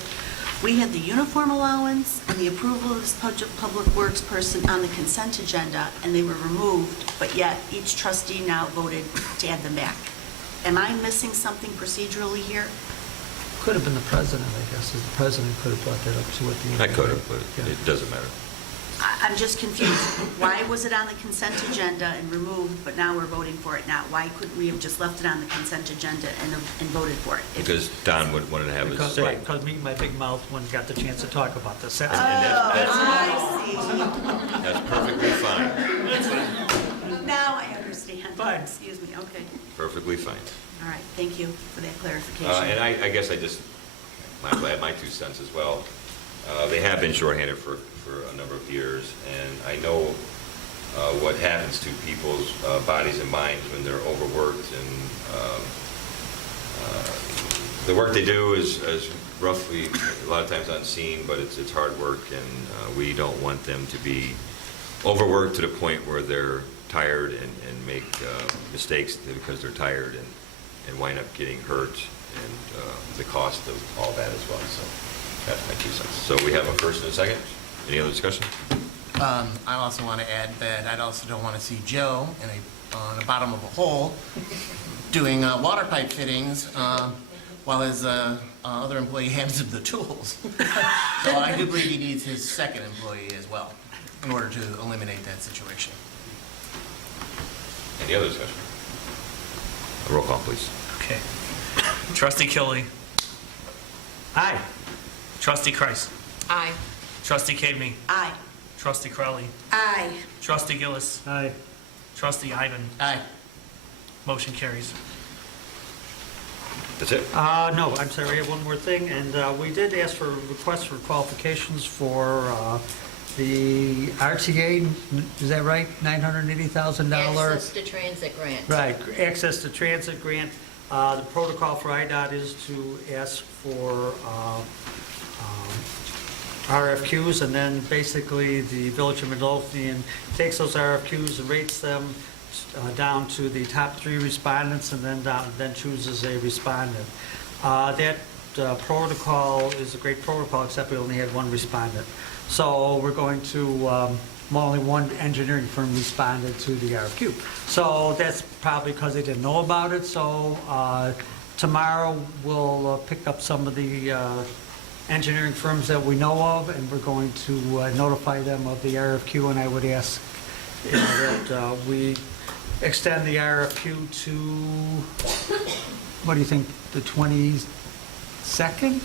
we had the uniform allowance and the approval of this public works person on the consent agenda, and they were removed, but yet each trustee now voted to add them back. Am I missing something procedurally here? Could have been the president, I guess. The president could have brought that up to what the... I could have, but it doesn't matter. I'm just confused. Why was it on the consent agenda and removed, but now we're voting for it now? Why couldn't we have just left it on the consent agenda and voted for it? Because Don wanted to have his say. Right, because me and my big mouth when got the chance to talk about this. I see. That's perfectly fine. Now I understand. Fine. Excuse me, okay. Perfectly fine. All right, thank you for that clarification. And I guess I just, add my 2 cents as well. They have been shorthanded for a number of years, and I know what happens to people's bodies and minds when they're overworked, and the work they do is roughly a lot of times unseen, but it's hard work, and we don't want them to be overworked to the point where they're tired and make mistakes because they're tired and wind up getting hurt, and the cost of all that as well. So that's my 2 cents. So we have a first and a second. Any other discussion? I also want to add that I also don't want to see Joe on the bottom of a hole doing water pipe fittings while his other employee hands him the tools. So I do believe he needs his second employee as well in order to eliminate that situation. Any other discussion? A roll call, please. Okay. Trustee Killy. Aye. Trustee Kreis. Aye. Trustee Kaveny. Aye. Trustee Crowley. Aye. Trustee Gillis. Aye. Trustee Ivan. Aye. Motion carries. That's it? No, I'm sorry, I have one more thing, and we did ask for requests for qualifications for the RTA, is that right? $980,000? Access to transit grant. Right, access to transit grant. The protocol for IDOT is to ask for RFQs, and then basically the Village of Midlothian takes those RFQs and rates them down to the top 3 respondents, and then chooses a respondent. That protocol is a great protocol, except we only had 1 respondent. So we're going to, only 1 engineering firm responded to the RFQ. So that's probably because they didn't know about it. So tomorrow we'll pick up some of the engineering firms that we know of, and we're going to notify them of the RFQ, and I would ask that we extend the RFQ to, what do you think, the 22nd?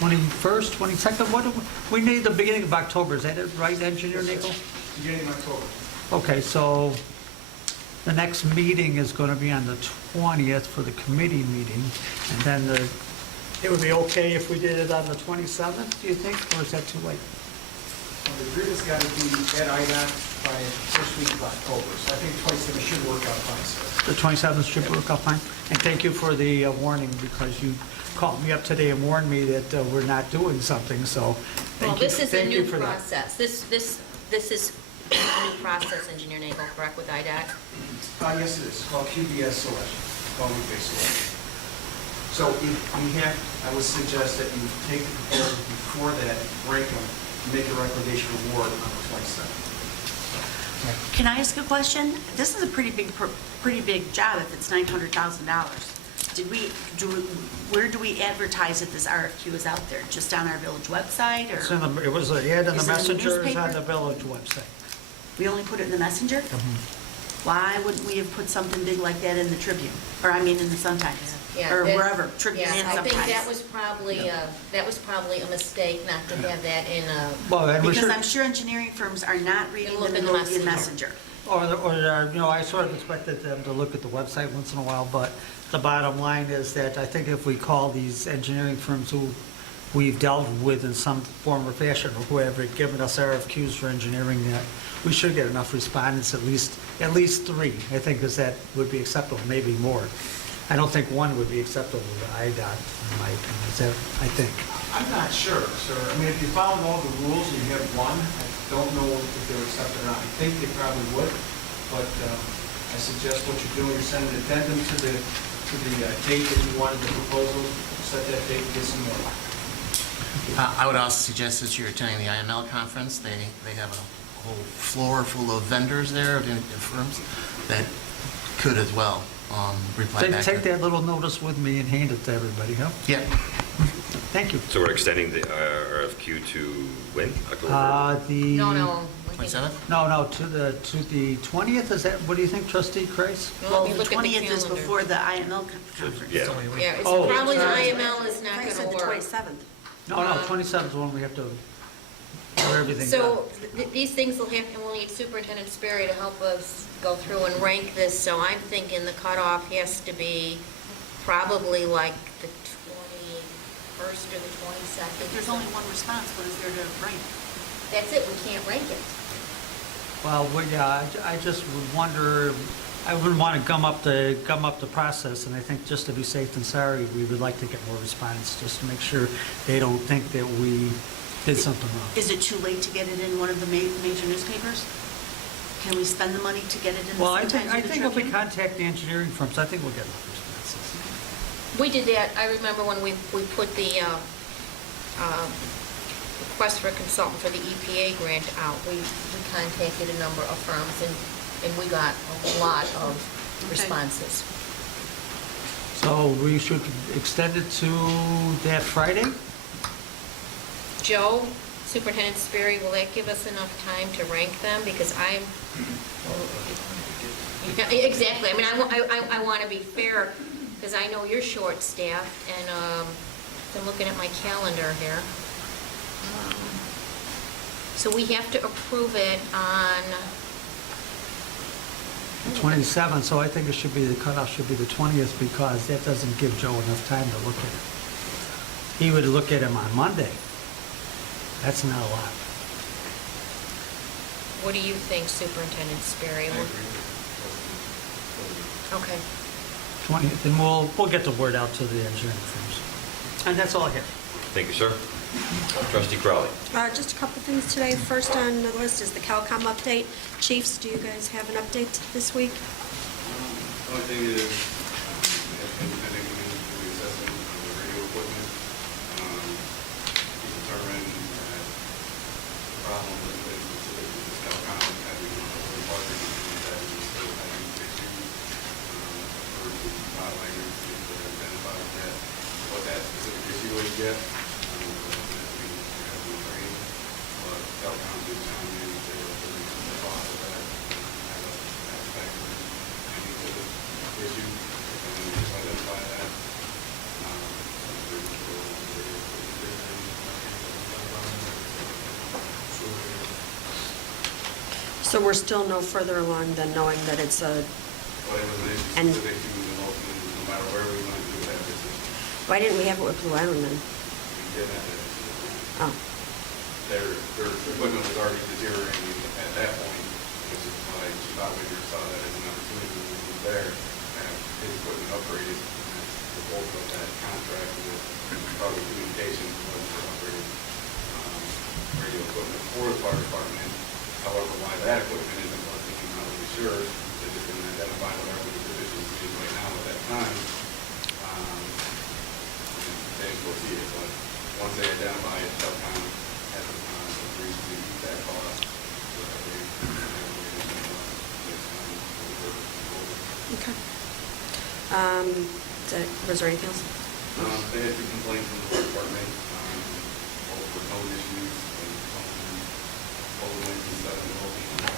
21st, 22nd? What do we need the beginning of October, is that it, right, Engineer Nagel? Beginning of October. Okay, so the next meeting is going to be on the 20th for the committee meeting, and then it would be okay if we did it on the 27th, do you think, or is that too late? Well, the agreement's got to be at IDOT by first week of October, so I think 27 should work out fine, sir. The 27th should work out fine. And thank you for the warning, because you called me up today and warned me that we're not doing something, so Well, thank you. this is a Thank you new for that. process. This is a new process, Engineer Nagel, correct, with IDOT? Yes, it is. It's called QBS selection, quality-based selection. So I would suggest that you take the proposals before that, rank them, and make a recommendation award on the 27th. Can I ask a question? This is a pretty big job if it's $900,000. Where do we advertise if this RFQ is out there? Just on our village website, or? It was an ad in the Is it in the messenger, it's on newspaper? the village website. We only put it in the messenger? Why wouldn't we have put something big like that in the Tribune? Or, I mean, in the Sun-Times? Yeah, or that- wherever, Tribune Yeah, I think sometimes. that was probably a mistake not to have that in Well, and we Because should, I'm sure engineering firms are not reading the look in the Midlothian Messenger. Messenger. you know, I sort of expected them to look at the website once in a while, but the bottom line is that I think if we call these engineering firms who we've dealt with in some form or fashion, or who have given us RFQs for engineering, that we should get enough respondents, at least 3, I think, because that would be acceptable, maybe more. I don't think 1 would be acceptable to IDOT, in my opinion, is that, I think. I'm not sure, sir. I mean, if you follow all the rules and you have 1, I don't know if they would accept it or not. I think they probably would, but I suggest what you're doing, you send an addendum to the date that you wanted the proposal, set that date, get some more. I would also suggest that you're attending the IML conference. They have a whole floor full of vendors there, of firms, that could as well reply back. Take that little notice with me and hand it to everybody, huh? Yeah. Thank you. So we're extending the RFQ to when? October? No. 27th? No, to the 20th, is that, what do you think, trustee Kreis? Well, Let me the look at the 20th is calendar. before the IML conference. Yeah. Yeah, it's Oh, probably the sorry. IML is not I gonna said the work. 27th. No, 27th is when we have to have everything done. So these things will have, and we'll need Superintendent Sperry to help us go through and rank this, so I'm thinking the cutoff has to be probably like the 21st or the 22nd. If there's only one response, what is there to rank? That's it, we can't rank it. Well, yeah, I just would wonder, I wouldn't want to gum up the process, and I think just to be safe than sorry, we would like to get more respondents, just to make sure they don't think that we did something wrong. Is it too late to get it in one of the major newspapers? Can we spend the money to get it in the Well, I Sun Times or the think if we Tribune? contact the engineering firms, I think we'll get enough responses. We did that, I remember when we put the request for a consultant for the EPA grant out, we contacted a number of firms, and we got a lot of responses. So we should extend it to that Friday? Joe, Superintendent Sperry, will that give us enough time to rank them? Because I'm, yeah, exactly, I mean, I want to be fair, because I know you're short-staffed, and I'm looking at my calendar here. So we have to approve it on, 27th, so I think it should be, the cutoff should be the 20th, because that doesn't give Joe enough time to look at it. He would look at them on Monday. That's not a lot. what do you think, Superintendent Sperry? Okay. 20th, and we'll get the word out to the engineering firms. And that's all I have. Thank you, sir. Trustee Crowley. Just a couple things today. First on the list is the CalCom update. Chiefs, do you guys have an update this week? The only thing is, independent committee for the assessment of the radio equipment, we determined that the problem was specific to this CalCom, having a parking, that we still having issues, for the bottleneckers, to identify what that specific issue is yet. CalCom did tell me that they were really the cost of that, aspect of the issue, and we just identify that. So we're still no further along than knowing that it's a, But it was an issue And- specific to the Midlothian, no matter where we went to have this issue. why didn't we have it with Blue Island then? We did have that issue. Oh, Their equipment was already deteriorating at that point, which is why Bottlenecker saw that as an opportunity when he was there, to have his equipment upgraded. And that's the bulk of that contract with Chicago Communications was for upgraded radio equipment for the fire department. However, why that equipment isn't working, I'm not really sure. They just didn't identify whatever the deficiency is right now at that time. They will see it, but once they identify it, CalCom has agreed to meet that cost. okay. Was there anything else? They had two complaints from the fire department, both for tone issues, and both went to 7 Midlothian, and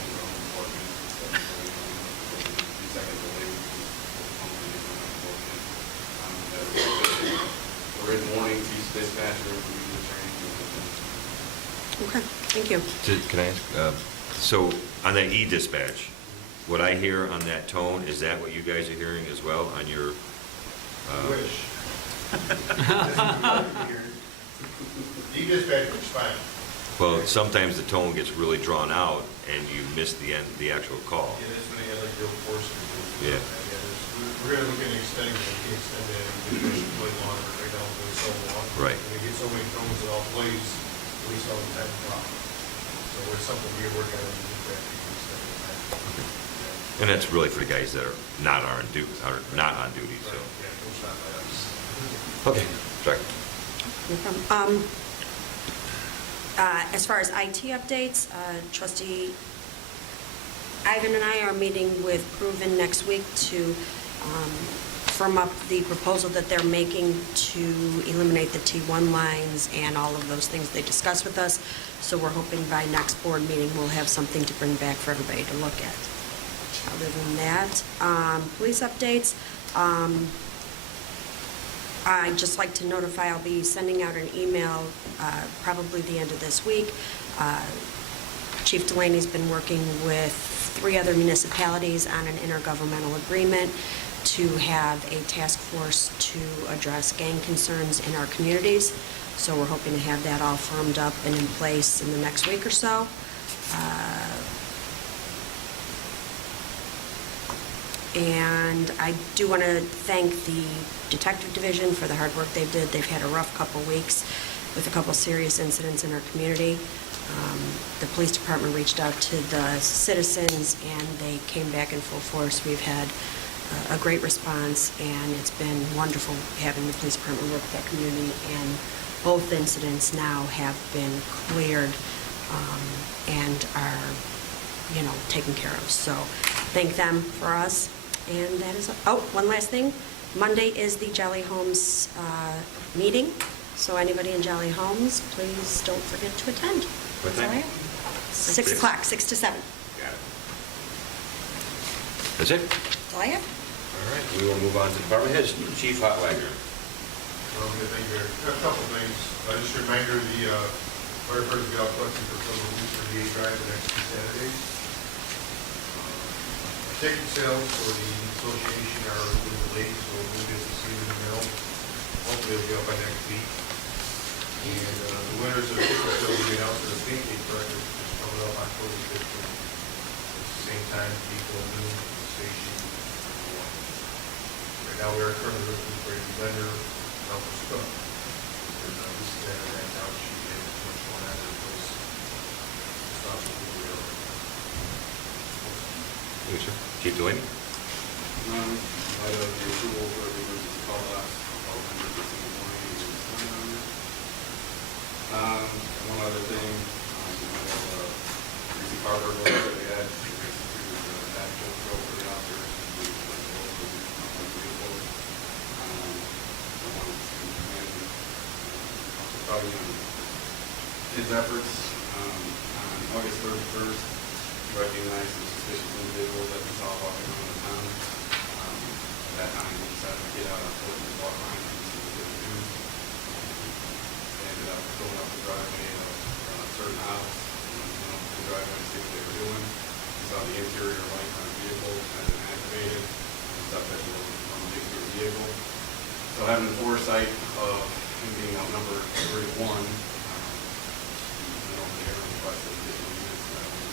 their own department, 2 seconds delayed, answer if we need to anything. Okay, thank you. Can I ask, so on that e-dispatch, what I hear on that tone, is that what you guys are hearing as well on your? Wish. E-dispatch is fine. Well, sometimes the tone gets really drawn out and you miss the actual call. Yeah, that's when they have like real force. Yeah. We're gonna look at extending, extend that, and make it play longer, right now, it's so long. Right. And we get so many tones that all plays, at least all the time drop. So it's something we're working on, to get back to extending that. And that's really for the guys that are not on duty, so. Yeah, it's not by us. Okay, sorry. No problem. As far as IT updates, Trustee Ivan and I are meeting with Proven next week to firm up the proposal that they're making to eliminate the T1 lines and all of those things they discussed with us. So we're hoping by next board meeting, we'll have something to bring back for everybody to look at. Other than that, police updates. I'd just like to notify, I'll be sending out an email probably the end of this week. Chief Delaney's been working with 3 other municipalities on an intergovernmental agreement to have a task force to address gang concerns in our communities. So we're hoping to have that all firmed up and in place in the next week or so. And I do want to thank the Detective Division for the hard work they did. They've had a rough couple weeks with a couple serious incidents in our community. The police department reached out to the citizens and they came back in full force. We've had a great response and it's been wonderful having the police department work with that community. And both incidents now have been cleared and are, taken care of. So thank them for us. And that is, one last thing. Monday is the Jolly Homes meeting. So anybody in Jolly Homes, please don't forget to attend. What That's all I time? have. 6 o'clock, 6 to 7. Got it. That's it? That's all I have. All right, we will move on to department heads. Chief Hotwagner. Okay, thank you. A couple things. Just a reminder, the firefighters will be out collecting for some weeks for the A drive the next 2 Saturdays. Ticket sales for the association are a little delayed, so we'll get to see them in the mail. Hopefully it'll be up by next week. And the winners of the ticket sales will be announced at the state date record, which is coming up October 15th. It's the same time, people new to the station. Right now, we are currently looking for a vendor, Alpha Scoop. There's this is that out sheet and what's going on in place. Stop the wheel. Yes, sir. Chief Delaney. By the approval for the emergency call last, all 100% employees and sign on it. One other thing, Greasy Carver vote that we had, actual go for the officers, probably on his efforts on August 31st, recognized the suspicious individuals that we saw walking around the town. At that time, we decided to get out on foot and walk behind them and see what they would do. They ended up going up the driveway of a certain house, the driveway to see what they were doing. We saw the interior lights on the vehicle had been activated, stuff that you were running through the vehicle. So having the foresight of him being outnumbered 3 to 1, requested additional units that were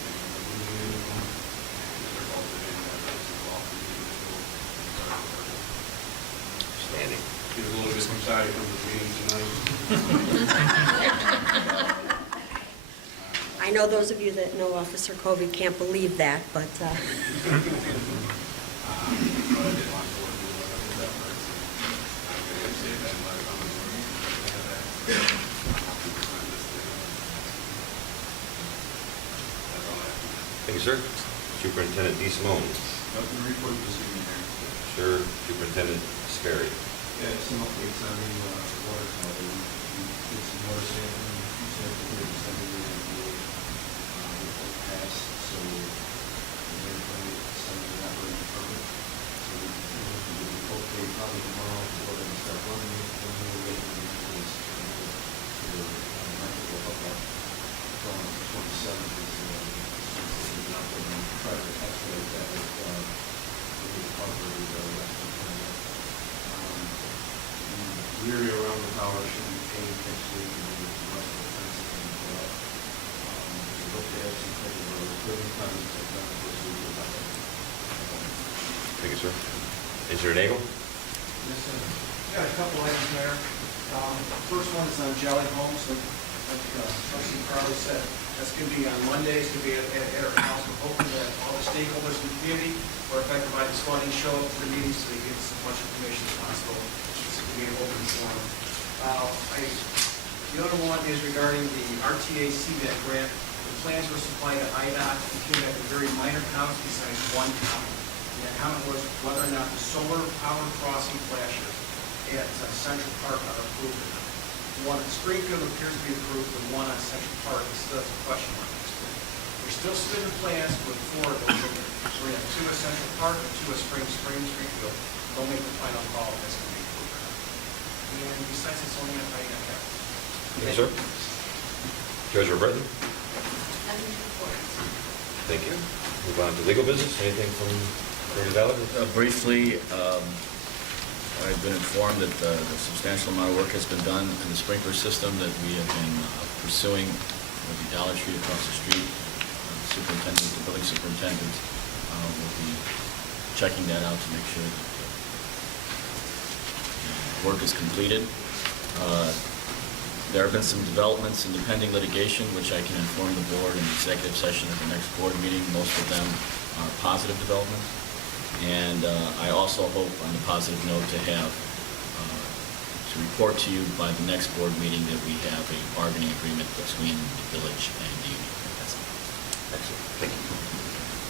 moving into them, and it resulted in that person involved in the individual. Standing. He was a little bit excited from the meeting tonight. I know those of you that know Officer Covey can't believe that, but... But I did want to work with his efforts, and I'm going to say that in my comments. Thank you, sir. Superintendent DeSimone. Nothing to report this evening, Mayor. Sure. Superintendent Sperry. Yeah, some updates on the water tower. We did some water sampling, we sent it to the passed, so we're going to send an operating permit. So we will be okay probably tomorrow, we're going to start running it, and we'll get it in place. try to expedite that with the Parker, the area around the tower should be paved next week, and then the rest of the fence is going to go up. We hope to have some type of a building permit set down this week about that. Thank you, sir. Engineer Nagel? Yes, sir. Got a couple items there. First one is on Jolly Homes, like Trustee Crowley said. That's going to be on Monday, it's going to be at our house. We're hoping that all the stakeholders in the community are affected by this flooding show up to the meeting so they get as much information as possible. It's going to be an open forum. The other one is regarding the RTA CVET grant. The plans were supplied to IDOT. We came back with very minor comments besides one comment. And that comment was whether or not the solar power crossing flashers at Central Park are approved or not. The one at Springfield appears to be approved, the one on Central Park is still a question mark. We're still submitting plans with 4 of those in there. So we have 2 at Central Park and 2 at Springfield. They'll make the final call if that's going to be approved or not. And besides, it's only on IDOT. Thank you, sir. Treasurer Breton? Nothing to report. Thank you. Move on to legal business. Anything from Attorney Ballard? Briefly, I've been informed that the substantial amount of work has been done in the sprinkler system that we have been pursuing with the Dollar Tree across the street. The building superintendent will be checking that out to make sure that the work is completed. There have been some developments in the pending litigation, which I can inform the board in the executive session at the next board meeting. Most of them are positive developments. And I also hope, on a positive note, to have to report to you by the next board meeting that we have a bargaining agreement between the village and the union. That's it. Excellent. Thank you.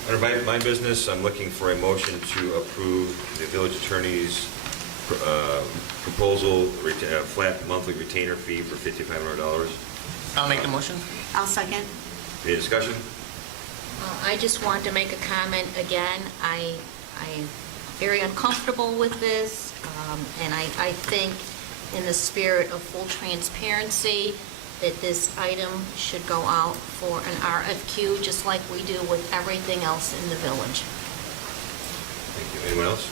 Under my business, I'm looking for a motion to approve the village attorney's proposal, flat monthly retainer fee for $5,500. I'll make the motion. I'll second. Any discussion? I just want to make a comment again. I'm very uncomfortable with this, and I think in the spirit of full transparency that this item should go out for an RFQ, just like we do with everything else in the village. Thank you. Anyone else?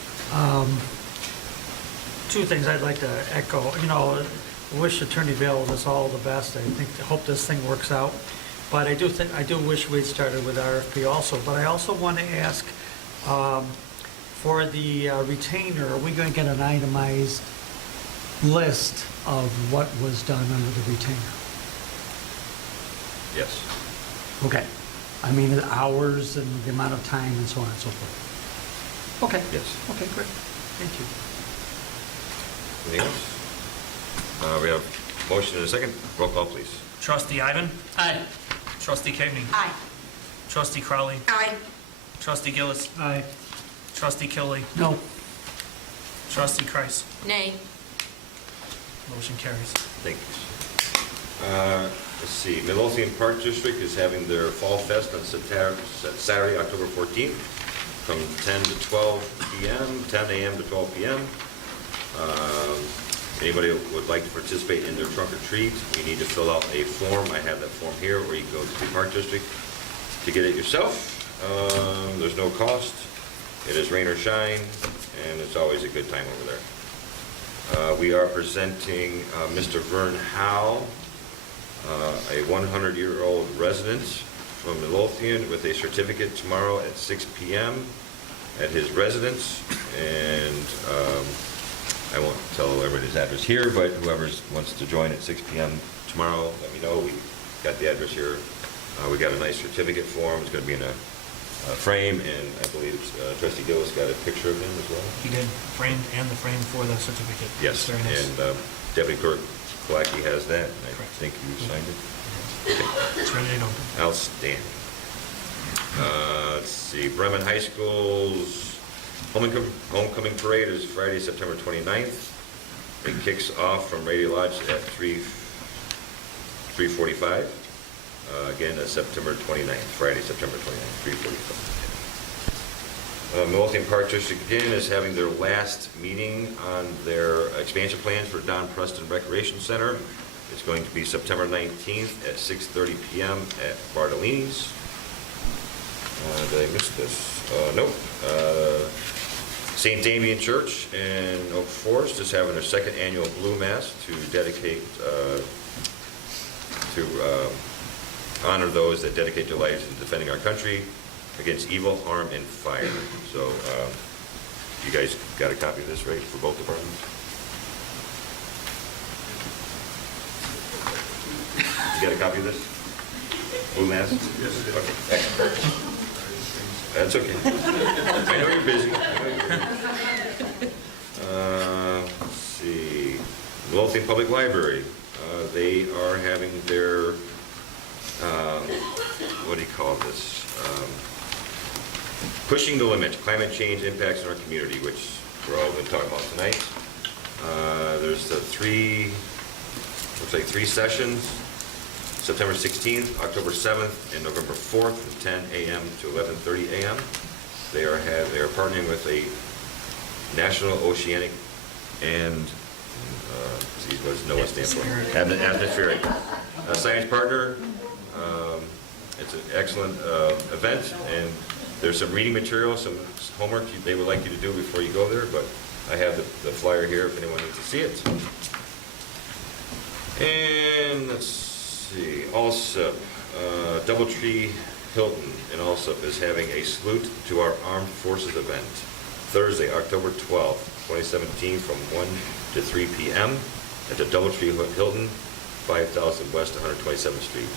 2 things I'd like to echo. I wish Attorney Vail us all the best. I hope this thing works out. But I do wish we'd started with RFP also. But I also want to ask for the retainer, are we going to get an itemized list of what was done under the retainer? Yes. Okay. I mean, the hours and the amount of time and so on and so forth. Okay. Yes. Okay, great. Thank you. Anything else? We have motion and a second. Roll call, please. Trustee Ivan? Aye. Trustee Kaveny? Aye. Trustee Crowley? Aye. Trustee Gillis? Aye. Trustee Killy? No. Trustee Kreis? Nay. Motion carries. Thank you. Let's see, Midlothian Park District is having their Fall Fest on Saturday, October 14th, from 10 to 12 p.m., 10 a.m. to 12 p.m. Anybody who would like to participate in their trunk or treat, you need to fill out a form. I have that form here, or you can go to the Park District to get it yourself. There's no cost. It is rain or shine, and it's always a good time over there. We are presenting Mr. Vern Howe, a 100-year-old resident from Midlothian, with a certificate tomorrow at 6 p.m. at his residence. And I won't tell everybody's address here, but whoever wants to join at 6 p.m. tomorrow, let me know. We got the address here. We got a nice certificate for him. It's going to be in a frame, and I believe Trustee Gillis got a picture of him as well. He did, framed and the frame for the certificate. Yes, Very nice. and Deputy Clerk Kalaki has that. I think you signed it. It's ready to go. Outstanding. Let's see, Bremen High School's homecoming parade is Friday, September 29th. It kicks off from Radio Lodge at 3:45. Again, that's September 29th, Friday, September 29th, 3:45. Midlothian Park District again is having their last meeting on their expansion plans for Don Preston Recreation Center. It's going to be September 19th at 6:30 p.m. at Bartolini's. Did I miss this? Nope. St. Damien Church in Oak Forest is having their second annual Blue Mass to dedicate, to honor those that dedicate their lives in defending our country against evil, harm, and fire. So you guys got a copy of this, right, for both departments? You got a copy of this? Blue Mass? Yes. Okay, excellent. That's okay. I know you're busy. Let's see. Midlothian Public Library. They are having their, what do you call this? Pushing the limit, climate change impacts in our community, which we're all going to talk about tonight. There's the looks like three sessions. September 16th, October 7th, and November 4th from 10 a.m. to 11:30 a.m. They are partnering with a National Oceanic and what does NOAA stand for? Atmospheric science partner. It's an excellent event, and there's some reading material, some homework they would like you to do before you go there. But I have the flyer here if anyone needs to see it. And let's see, Allsup, Doubletree Hilton in Allsup is having a salute to our Armed Forces event Thursday, October 12th, 2017 from 1 to 3 p.m. at the Doubletree Hilton, 5000 West 127th Street.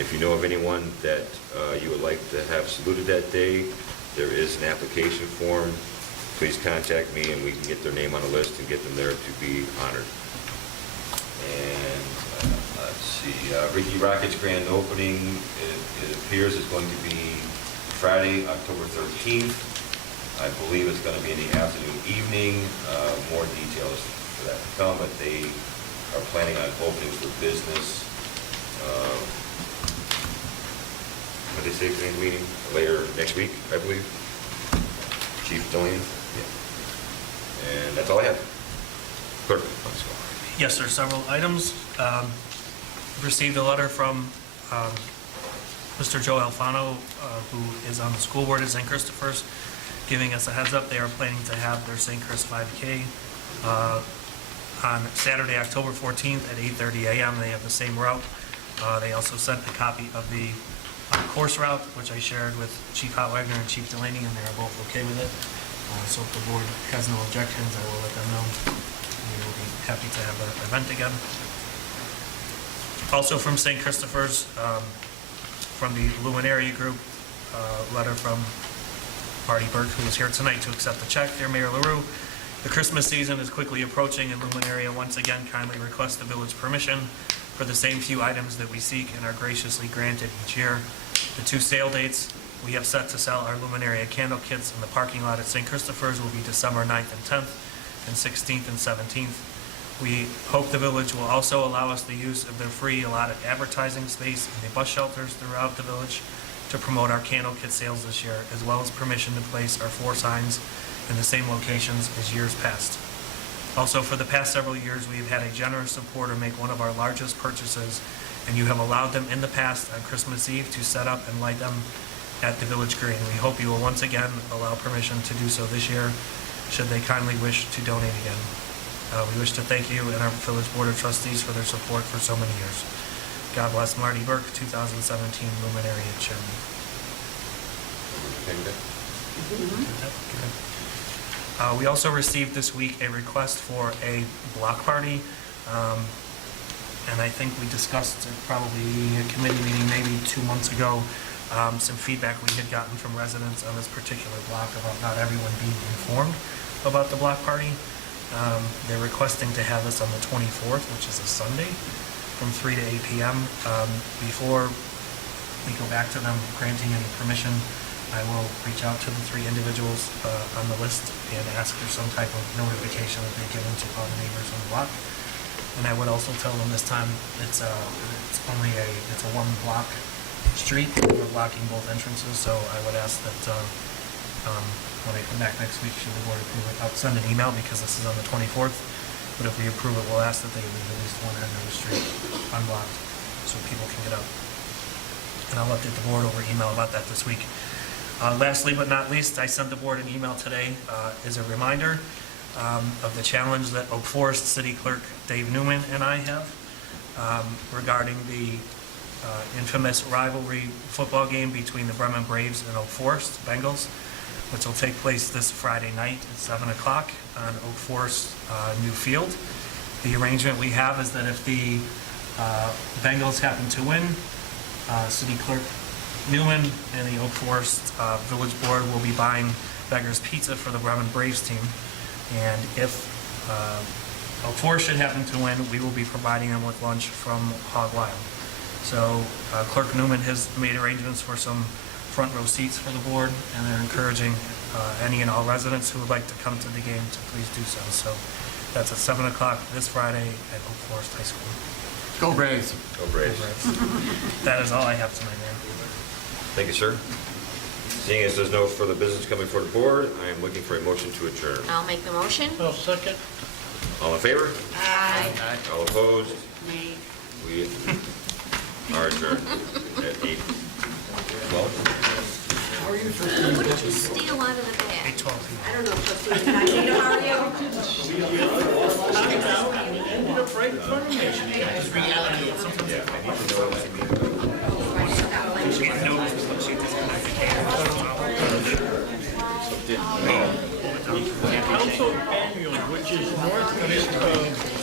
If you know of anyone that you would like to have saluted that day, there is an application form. Please contact me and we can get their name on the list and get them there to be honored. And let's see, Ricky Rocket's grand opening, it appears is going to be Friday, October 13th. I believe it's going to be in the afternoon, evening. More details for that to come, but they are planning on opening for business. What did they say, grand meeting? Later next week, I believe. Chief Delaney? Yeah. And that's all I have. Clerk, let's go. Yes, there's several items. Received a letter from Mr. Joe Alfano, who is on the school board at St. Christopher's, giving us a heads up. They are planning to have their St. Chris 5K on Saturday, October 14th at 8:30 a.m. They have the same route. They also sent a copy of the course route, which I shared with Chief Hotwagner and Chief Delaney, and they're both okay with it. So if the board has no objections, I will let them know. We will be happy to have an event again. Also from St. Christopher's, from the Luminaria Group, letter from Marty Burke, who is here tonight to accept the check. Dear Mayor LaRue, the Christmas season is quickly approaching, and Luminaria once again kindly requests the village permission for the same few items that we seek and are graciously granted each year. The two sale dates we have set to sell our Luminaria candle kits in the parking lot at St. Christopher's will be December 9th and 10th, and 16th and 17th. We hope the village will also allow us the use of their free allotted advertising space in the bus shelters throughout the village to promote our candle kit sales this year, as well as permission to place our 4 signs in the same locations as years past. Also, for the past several years, we have had a generous supporter make one of our largest purchases, and you have allowed them in the past on Christmas Eve to set up and light them at the village green. We hope you will once again allow permission to do so this year, should they kindly wish to donate again. We wish to thank you and our village board of trustees for their support for so many years. God bless Marty Burke, 2017 Luminaria Chairman. We also received this week a request for a block party, and I think we discussed it probably a committee meeting maybe 2 months ago, some feedback we had gotten from residents on this particular block about not everyone being informed about the block party. They're requesting to have this on the 24th, which is a Sunday, from 3 to 8 p.m. Before we go back to them granting any permission, I will reach out to the 3 individuals on the list and ask for some type of notification that they give them to all the neighbors on the block. And I would also tell them this time it's a 1-block street. We're blocking both entrances, so I would ask that when I come back next week, should the board approve it, I'll send an email because this is on the 24th. But if we approve it, we'll ask that they leave at least one end of the street unblocked so people can get out. and I'll update the board over email about that this week. Lastly but not least, I sent the board an email today as a reminder of the challenge that Oak Forest City Clerk Dave Newman and I have regarding the infamous rivalry football game between the Bremen Braves and Oak Forest Bengals, which will take place this Friday night at 7 o'clock on Oak Forest new field. The arrangement we have is that if the Bengals happen to win, City Clerk Newman and the Oak Forest Village Board will be buying Beggar's Pizza for the Bremen Braves team. And if Oak Forest should happen to win, we will be providing them with lunch from Hog Wild. So Clerk Newman has made arrangements for some front row seats for the board, and they're encouraging any and all residents who would like to come to the game to please do so. So that's at 7 o'clock this Friday at Oak Forest High School. Go Braves. Go Braves. That is all I have tonight, Mayor. Thank you, sir. Seeing as there's no further business coming before the board, I am looking for a motion to adjourn. I'll make the motion. I'll second. All in favor? Aye. All opposed? Nay. We are adjourned at 8:12. What did you steal out of the bag? 8:12 p.m. I don't know, trustee Incognito, how are you? Ended up right in front of me. It's reality. Sometimes Yeah, I need to know what you mean. She gets noticed when she disconnects the camera. Council Annual, which is northwest of